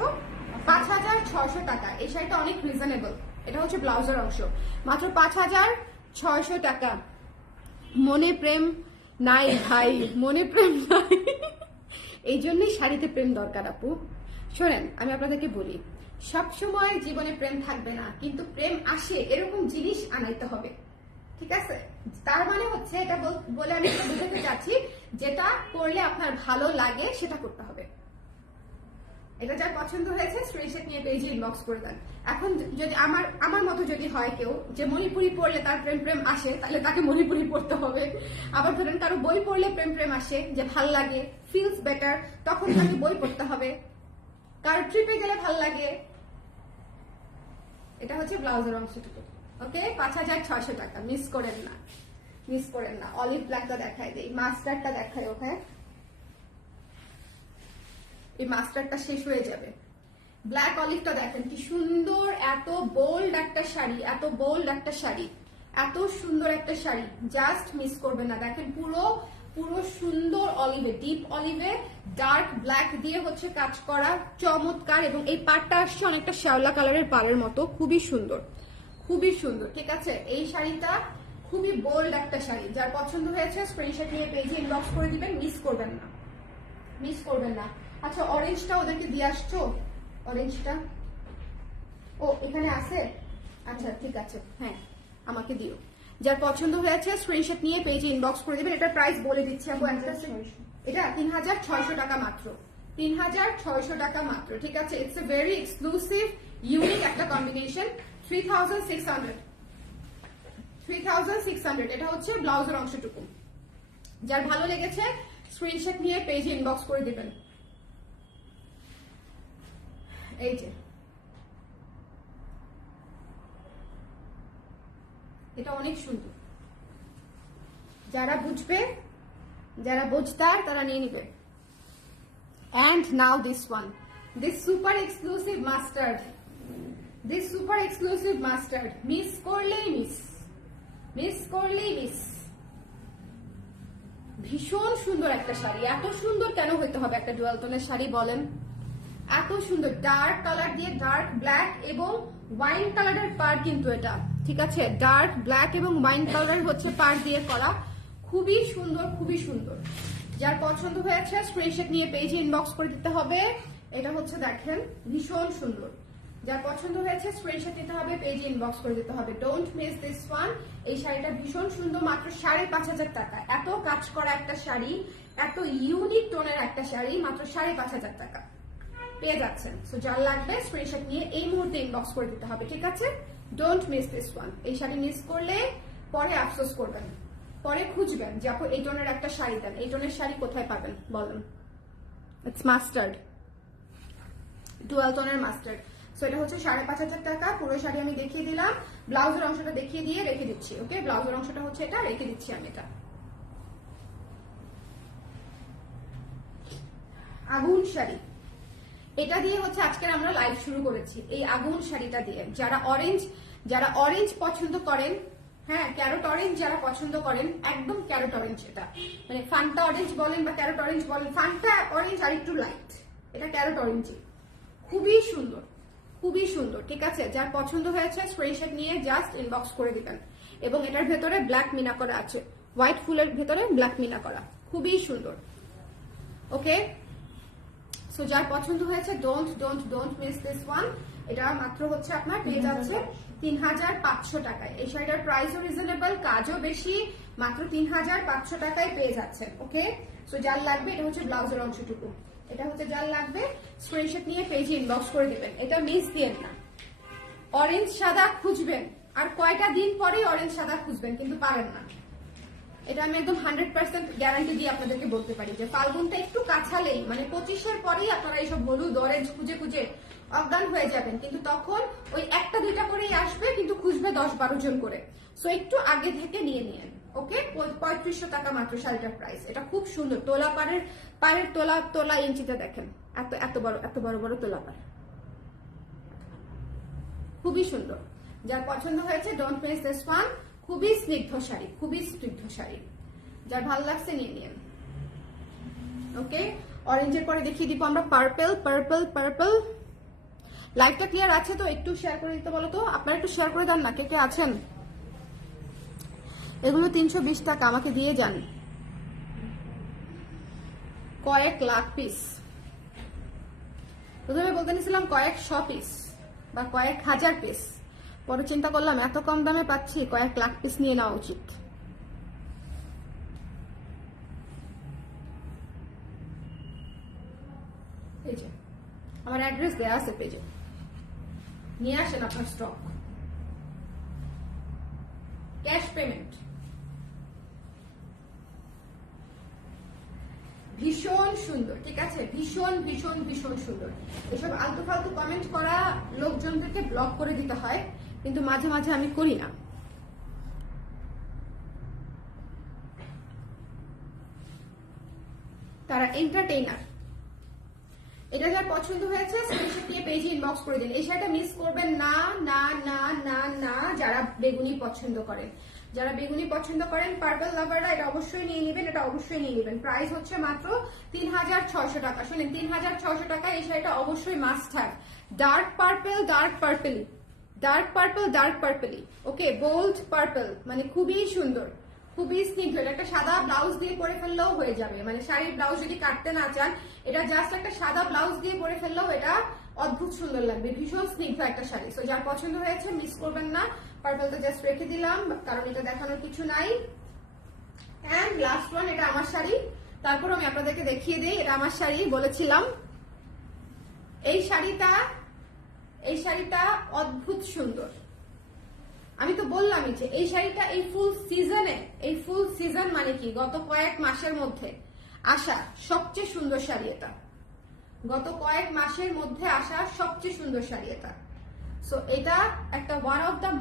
5600 টাকা। এই শাড়িটা অনেক রিজনেবল। এটা হচ্ছে ব্লাউজের অংশ, মাত্র 5600 টাকা। মনে প্রেম নাই ভাই, মনে প্রেম নাই। এই জন্যই শাড়িতে প্রেম দরকার আপু। শোনেন, আমি আপনাদেরকে বলি, সবসময় জীবনে প্রেম থাকবে না, কিন্তু প্রেম আসে এরকম জিনিস আনাইতে হবে, ঠিক আছে? তার মানে হচ্ছে এটা বলে আমি বুঝাতে চাচ্ছি, যেটা করলে আপনার ভালো লাগে সেটা করতে হবে। এটা যার পছন্দ হয়েছে স্ক্রিনশট নিয়ে পেজে ইনবক্স করে দেন। এখন যদি আমার মতো যদি হয় কেউ যে মণিপুরি পড়লে তার প্রেম প্রেম আসে, তাহলে তাকে মণিপুরি পড়তে হবে। আবার ধরেন কারো বই পড়লে প্রেম প্রেম আসে, যে ভাল লাগে, ফিলস বেটার, তখন তাকে বই পড়তে হবে। কারো ট্রিপে গেলে ভাল লাগে। এটা হচ্ছে ব্লাউজের অংশটুকু। ওকে, 5600 টাকা, মিস করেন না, মিস করেন না। অলিভ ব্ল্যাকটা দেখাই দেই, মাস্টারটা দেখাই। ওকে, এই মাস্টারটা শেষ হয়ে যাবে। ব্ল্যাক অলিভটা দেখেন কি সুন্দর, এত বোল্ড একটা শাড়ি, এত বোল্ড একটা শাড়ি, এত সুন্দর একটা শাড়ি, জাস্ট মিস করবেন না। দেখেন পুরো পুরো সুন্দর অলিভে, ডিপ অলিভে ডার্ক ব্ল্যাক দিয়ে হচ্ছে কাজ করা, চমৎকার। এবং এই পাড়টা আসছে অনেকটা শ্যাওলা কালারের পাড়ের মতো, খুবই সুন্দর, খুবই সুন্দর, ঠিক আছে? এই শাড়িটা খুবই বোল্ড একটা শাড়ি। যার পছন্দ হয়েছে স্ক্রিনশট নিয়ে পেজে ইনবক্স করে দিবেন, মিস করবেন না, মিস করবেন না। আচ্ছা, অরেঞ্জটা ওদেরকে দিয়ে আসছো? অরেঞ্জটা ও এখানে আছে, আচ্ছা ঠিক আছে, হ্যাঁ আমাকে দিও। যার পছন্দ হয়েছে স্ক্রিনশট নিয়ে পেজে ইনবক্স করে দেবেন। এটার প্রাইস বলে দিচ্ছি আপু, এটা 3600 টাকা মাত্র, 3600 টাকা মাত্র, ঠিক আছে? It's a very exclusive unique একটা কম্বিনেশন। 3600 এটা হচ্ছে ব্লাউজের অংশটুকু। যার ভালো লেগেছে স্ক্রিনশট নিয়ে পেজে ইনবক্স করে দিবেন। এই যে এটা অনেক সুন্দর, যারা বুঝবে, যারা বুঝতার তারা নিয়ে নিবে। And now this one, this super exclusive mustard, this super exclusive mustard, miss করলেই মিস, মিস করলেই মিস। ভীষণ সুন্দর একটা শাড়ি। এত সুন্দর কেন হইতে হবে একটা ডুয়াল টোনের শাড়ি বলেন? এত সুন্দর ডার্ক কালার দিয়ে, ডার্ক ব্ল্যাক এবং ওয়াইন কালারের পার কিন্তু এটা, ঠিক আছে? ডার্ক ব্ল্যাক এবং ওয়াইন কালার হচ্ছে পার দিয়ে করা, খুবই সুন্দর, খুবই সুন্দর। যার পছন্দ হয়েছে স্ক্রিনশট নিয়ে পেজে ইনবক্স করে দিতে হবে। এটা হচ্ছে দেখেন ভীষণ সুন্দর। যার পছন্দ হয়েছে স্ক্রিনশট নিতে হবে, পেজে ইনবক্স করে দিতে হবে। Don't miss this one. এই শাড়িটা ভীষণ সুন্দর, মাত্র 5,500 টাকা। এত কাজ করা একটা শাড়ি, এত ইউনিক টোনের একটা শাড়ি, মাত্র 5,500 টাকা পেয়ে যাচ্ছেন। সো যার লাগবে স্ক্রিনশট নিয়ে এই মুহূর্তে ইনবক্স করে দিতে হবে, ঠিক আছে? Don't miss this one. এই শাড়ি মিস করলে পরে আফসোস করবেন, পরে খুঁজবেন যে আপু এই টোনের একটা শাড়ি দেন। এই টোনের শাড়ি কোথায় পাবেন বলেন? ইটস মাস্টার্ড, ডুয়াল টোনের মাস্টার্ড। সো এটা হচ্ছে 5,500 টাকা। পুরো শাড়ি আমি দেখিয়ে দিলাম, ব্লাউজের অংশটা দেখিয়ে দিয়ে রেখে দিচ্ছি। ওকে, ব্লাউজের অংশটা হচ্ছে এটা, রেখে দিচ্ছি আমি এটা। আগুন শাড়ি, এটা দিয়ে হচ্ছে আজকের আমরা লাইভ শুরু করেছি, এই আগুন শাড়িটা দিয়ে। যারা অরেঞ্জ পছন্দ করেন, হ্যাঁ ক্যারট অরেঞ্জ যারা পছন্দ করেন, একদম ক্যারট অরেঞ্জ, এটা মানে ফান্টা অরেঞ্জ বলেন বা ক্যারট অরেঞ্জ বলেন, ফান্টা অরেঞ্জ আর একটু লাইট, এটা ক্যারট অরেঞ্জ। খুবই সুন্দর, খুবই সুন্দর, ঠিক আছে? যার পছন্দ হয়েছে স্ক্রিনশট নিয়ে জাস্ট ইনবক্স করে দিবেন। এবং এটার ভেতরে ব্ল্যাক মিনা করা আছে, হোয়াইট ফুলের ভেতরে ব্ল্যাক মিনা করা, খুবই সুন্দর। ওকে, সো যার পছন্দ হয়েছে ডোন্ট মিস দিস ওয়ান। এটা মাত্র হচ্ছে আপনার পেয়ে যাচ্ছে 3,500 টাকায়। এই শাড়িটার প্রাইসও রিজনেবল, কাজও বেশি, মাত্র 3,500 টাকায় পেয়ে যাচ্ছেন। ওকে, সো যার লাগবে, এটা হচ্ছে ব্লাউজের অংশটুকু, এটা হচ্ছে যার লাগবে স্ক্রিনশট নিয়ে পেজে ইনবক্স করে দিবেন। এটা মিস দিয়েন না। অরেঞ্জ সাদা খুঁজবেন, আর কয়টা দিন পরেই অরেঞ্জ সাদা খুঁজবেন, কিন্তু পারেন না। এটা আমি একদম 100% গ্যারান্টি দিয়ে আপনাদেরকে বলতে পারি যে ফাল্গুনটা একটু কাছালেই, মানে 25-এর পরেই আপনারা এইসব হলুদ অরেঞ্জ খুঁজে খুঁজে অজ্ঞান হয়ে যাবেন, কিন্তু তখন ওই একটা দুইটা করেই আসবে, কিন্তু খুঁজবে 10-12 জন করে। সো একটু আগে থেকে নিয়ে নিয়েন। ওকে, 3500 টাকা মাত্র শাড়িটার প্রাইস। এটা খুব সুন্দর, তোলা পাড়ের তোলা ইঞ্চিতে দেখেন, এত বড় বড় তোলা পাড়, খুবই সুন্দর। যার পছন্দ হয়েছে ডোন্ট মিস দিস ওয়ান। খুবই স্নিগ্ধ শাড়ি, খুবই স্নিগ্ধ শাড়ি, যার ভালো লাগছে নিয়ে নিন। ওকে, অরেঞ্জের পরে দেখিয়ে দিব আমরা পার্পল। লাইভটা ক্লিয়ার আছে তো? একটু শেয়ার করে দিতে বলো তো, আপনারা একটু শেয়ার করে দেন না, কে কে আছেন? এগুলো 320 টাকা, আমাকে দিয়ে যান। কয়েক লাখ পিস, প্রথমে বলতে নিয়েছিলাম কয়েক 100 পিস বা কয়েক হাজার পিস, পরে চিন্তা করলাম এত কম দামে পাচ্ছি, কয়েক লাখ পিস নিয়ে নেওয়া উচিত। এই যে আমার অ্যাড্রেস দেয়া আছে পেজে, নিয়ে আসেন আপনার স্টক। Cash payment. ভীষণ সুন্দর, ঠিক আছে? ভীষণ ভীষণ ভীষণ সুন্দর। এসব আলতু ফালতু কমেন্ট করা লোকজনদেরকে ব্লক করে দিতে হয়, কিন্তু মাঝে মাঝে আমি করি না। তারা এন্টারটেইনার। এটা যার পছন্দ হয়েছে স্ক্রিনশট নিয়ে পেজে ইনবক্স করে দিন। এই শাড়িটা মিস করবেন না না না না না। যারা বেগুনি পছন্দ করেন, যারা বেগুনি পছন্দ করেন, পার্পল লাভাররা এটা অবশ্যই নিয়ে নেবেন, এটা অবশ্যই নিয়ে নেবেন। প্রাইস হচ্ছে মাত্র 3,600 টাকা। শুনেন, 3,600 টাকা এই শাড়িটা অবশ্যই must have. Dark purple, okay, bold purple, মানে খুবই সুন্দর, খুবই স্নিগ্ধ। এটা একটা সাদা ব্লাউজ দিয়ে পরে ফেললেও হয়ে যাবে, মানে শাড়ির ব্লাউজ যদি কাটতে না চান, এটা জাস্ট একটা সাদা ব্লাউজ দিয়ে পরে ফেললেও এটা অদ্ভুত সুন্দর লাগবে। ভীষণ স্নিগ্ধ একটা শাড়ি। সো যার পছন্দ হয়েছে মিস করবেন না। পার্পলটা জাস্ট রেখে দিলাম, কারণ এটা দেখানোর কিছু নাই। এন্ড লাস্ট ওয়ান, এটা আমার শাড়ি, তারপর আমি আপনাদেরকে দেখিয়ে দিই। এটা আমার শাড়ি বলেছিলাম, এই শাড়িটা অদ্ভুত সুন্দর। আমি তো বললামই যে এই শাড়িটা এই ফুল সিজন মানে কি, গত কয়েক মাসের মধ্যে আসা সবচেয়ে সুন্দর শাড়ি এটা। গত কয়েক মাসের মধ্যে আসা সবচেয়ে সুন্দর শাড়ি এটা। সো এটা একটা one of the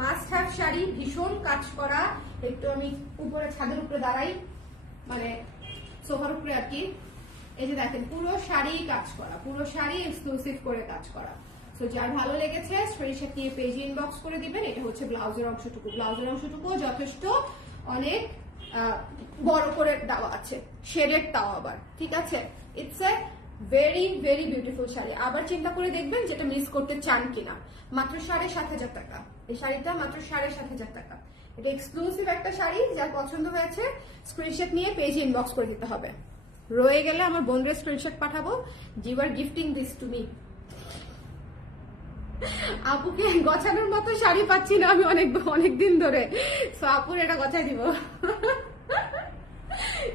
must have sari. ভীষণ কাজ করা। একটু আমি উপরে ছাদের উপরে দাঁড়াই, মানে সোফার উপরে আর কি। এই যে দেখেন পুরো শাড়ি কাজ করা, পুরো শাড়ি এক্সক্লুসিভ করে কাজ করা। সো যার ভালো লেগেছে স্ক্রিনশট নিয়ে পেজে ইনবক্স করে দিবেন। এটা হচ্ছে ব্লাউজের অংশটুকু, ব্লাউজের অংশটুকু যথেষ্ট অনেক বড় করে দেওয়া আছে, শেডেড তাও আবার, ঠিক আছে। It's a very very beautiful sari. আবার চিন্তা করে দেখবেন যেটা মিস করতে চান কিনা। মাত্র 7,500 টাকা এই শাড়িটা, মাত্র 7,500 টাকা। এটা এক্সক্লুসিভ একটা শাড়ি, যার পছন্দ হয়েছে স্ক্রিনশট নিয়ে পেজে ইনবক্স করে দিতে হবে। রয়ে গেলে আমার বোনদের স্ক্রিনশট পাঠাবো, you are gifting this to me. আপুকে গছানোর মতো শাড়ি পাচ্ছি না আমি অনেক দিন ধরে, সো আপুর এটা গছাই দিব।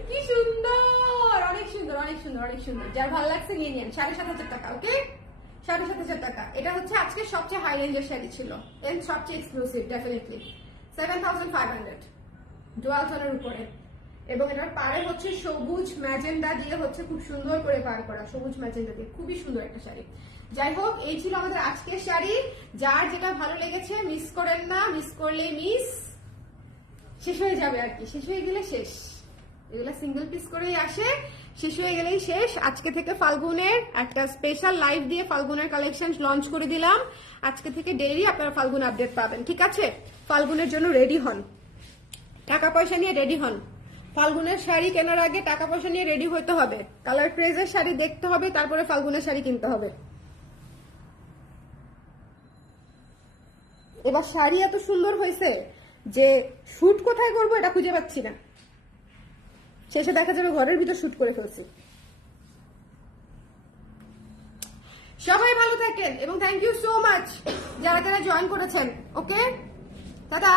কি সুন্দর, অনেক সুন্দর, অনেক সুন্দর, অনেক সুন্দর। যার ভালো লাগছে নিয়ে নিন। 7,500 টাকা, ওকে, 7,500 টাকা। এটা হচ্ছে আজকে সবচেয়ে হাই রেঞ্জের শাড়ি ছিল, এন্ড সবচেয়ে এক্সক্লুসিভ ডেফিনেটলি। 7,500 ডুয়াল টোনের উপরে, এবং এটার পাড়ে হচ্ছে সবুজ ম্যাজেন্ডা দিয়ে হচ্ছে খুব সুন্দর করে পার করা, সবুজ ম্যাজেন্ডা দিয়ে খুবই সুন্দর একটা শাড়ি। যাই হোক, এই ছিল আমাদের আজকের শাড়ি। যার যেটা ভালো লেগেছে মিস করেন না, মিস করলে মিস শেষ হয়ে যাবে আর কি, শেষ হয়ে গেলে শেষ। এগুলা সিঙ্গেল পিস করেই আসে, শেষ হয়ে গেলেই শেষ। আজকে থেকে ফাল্গুনের একটা স্পেশাল লাইভ দিয়ে ফাল্গুনের কালেকশন লঞ্চ করে দিলাম। আজকে থেকে ডেইলি আপনারা ফাল্গুন আপডেট পাবেন, ঠিক আছে। ফাল্গুনের জন্য রেডি হন, টাকা পয়সা নিয়ে রেডি হন। ফাল্গুনের শাড়ি কেনার আগে টাকা পয়সা নিয়ে রেডি হতে হবে, কালার ক্রেজের শাড়ি দেখতে হবে, তারপরে ফাল্গুনের শাড়ি কিনতে হবে। এবার শাড়ি এত সুন্দর হয়েছে যে শুট কোথায় করবো এটা খুঁজে পাচ্ছি না, শেষে দেখা যাবে ঘরের ভিতর শুট করে ফেলছি। সবাই ভালো থাকেন এবং থ্যাংক ইউ সো মাচ যারা যারা জয়েন করেছেন। ওকে, টাটা।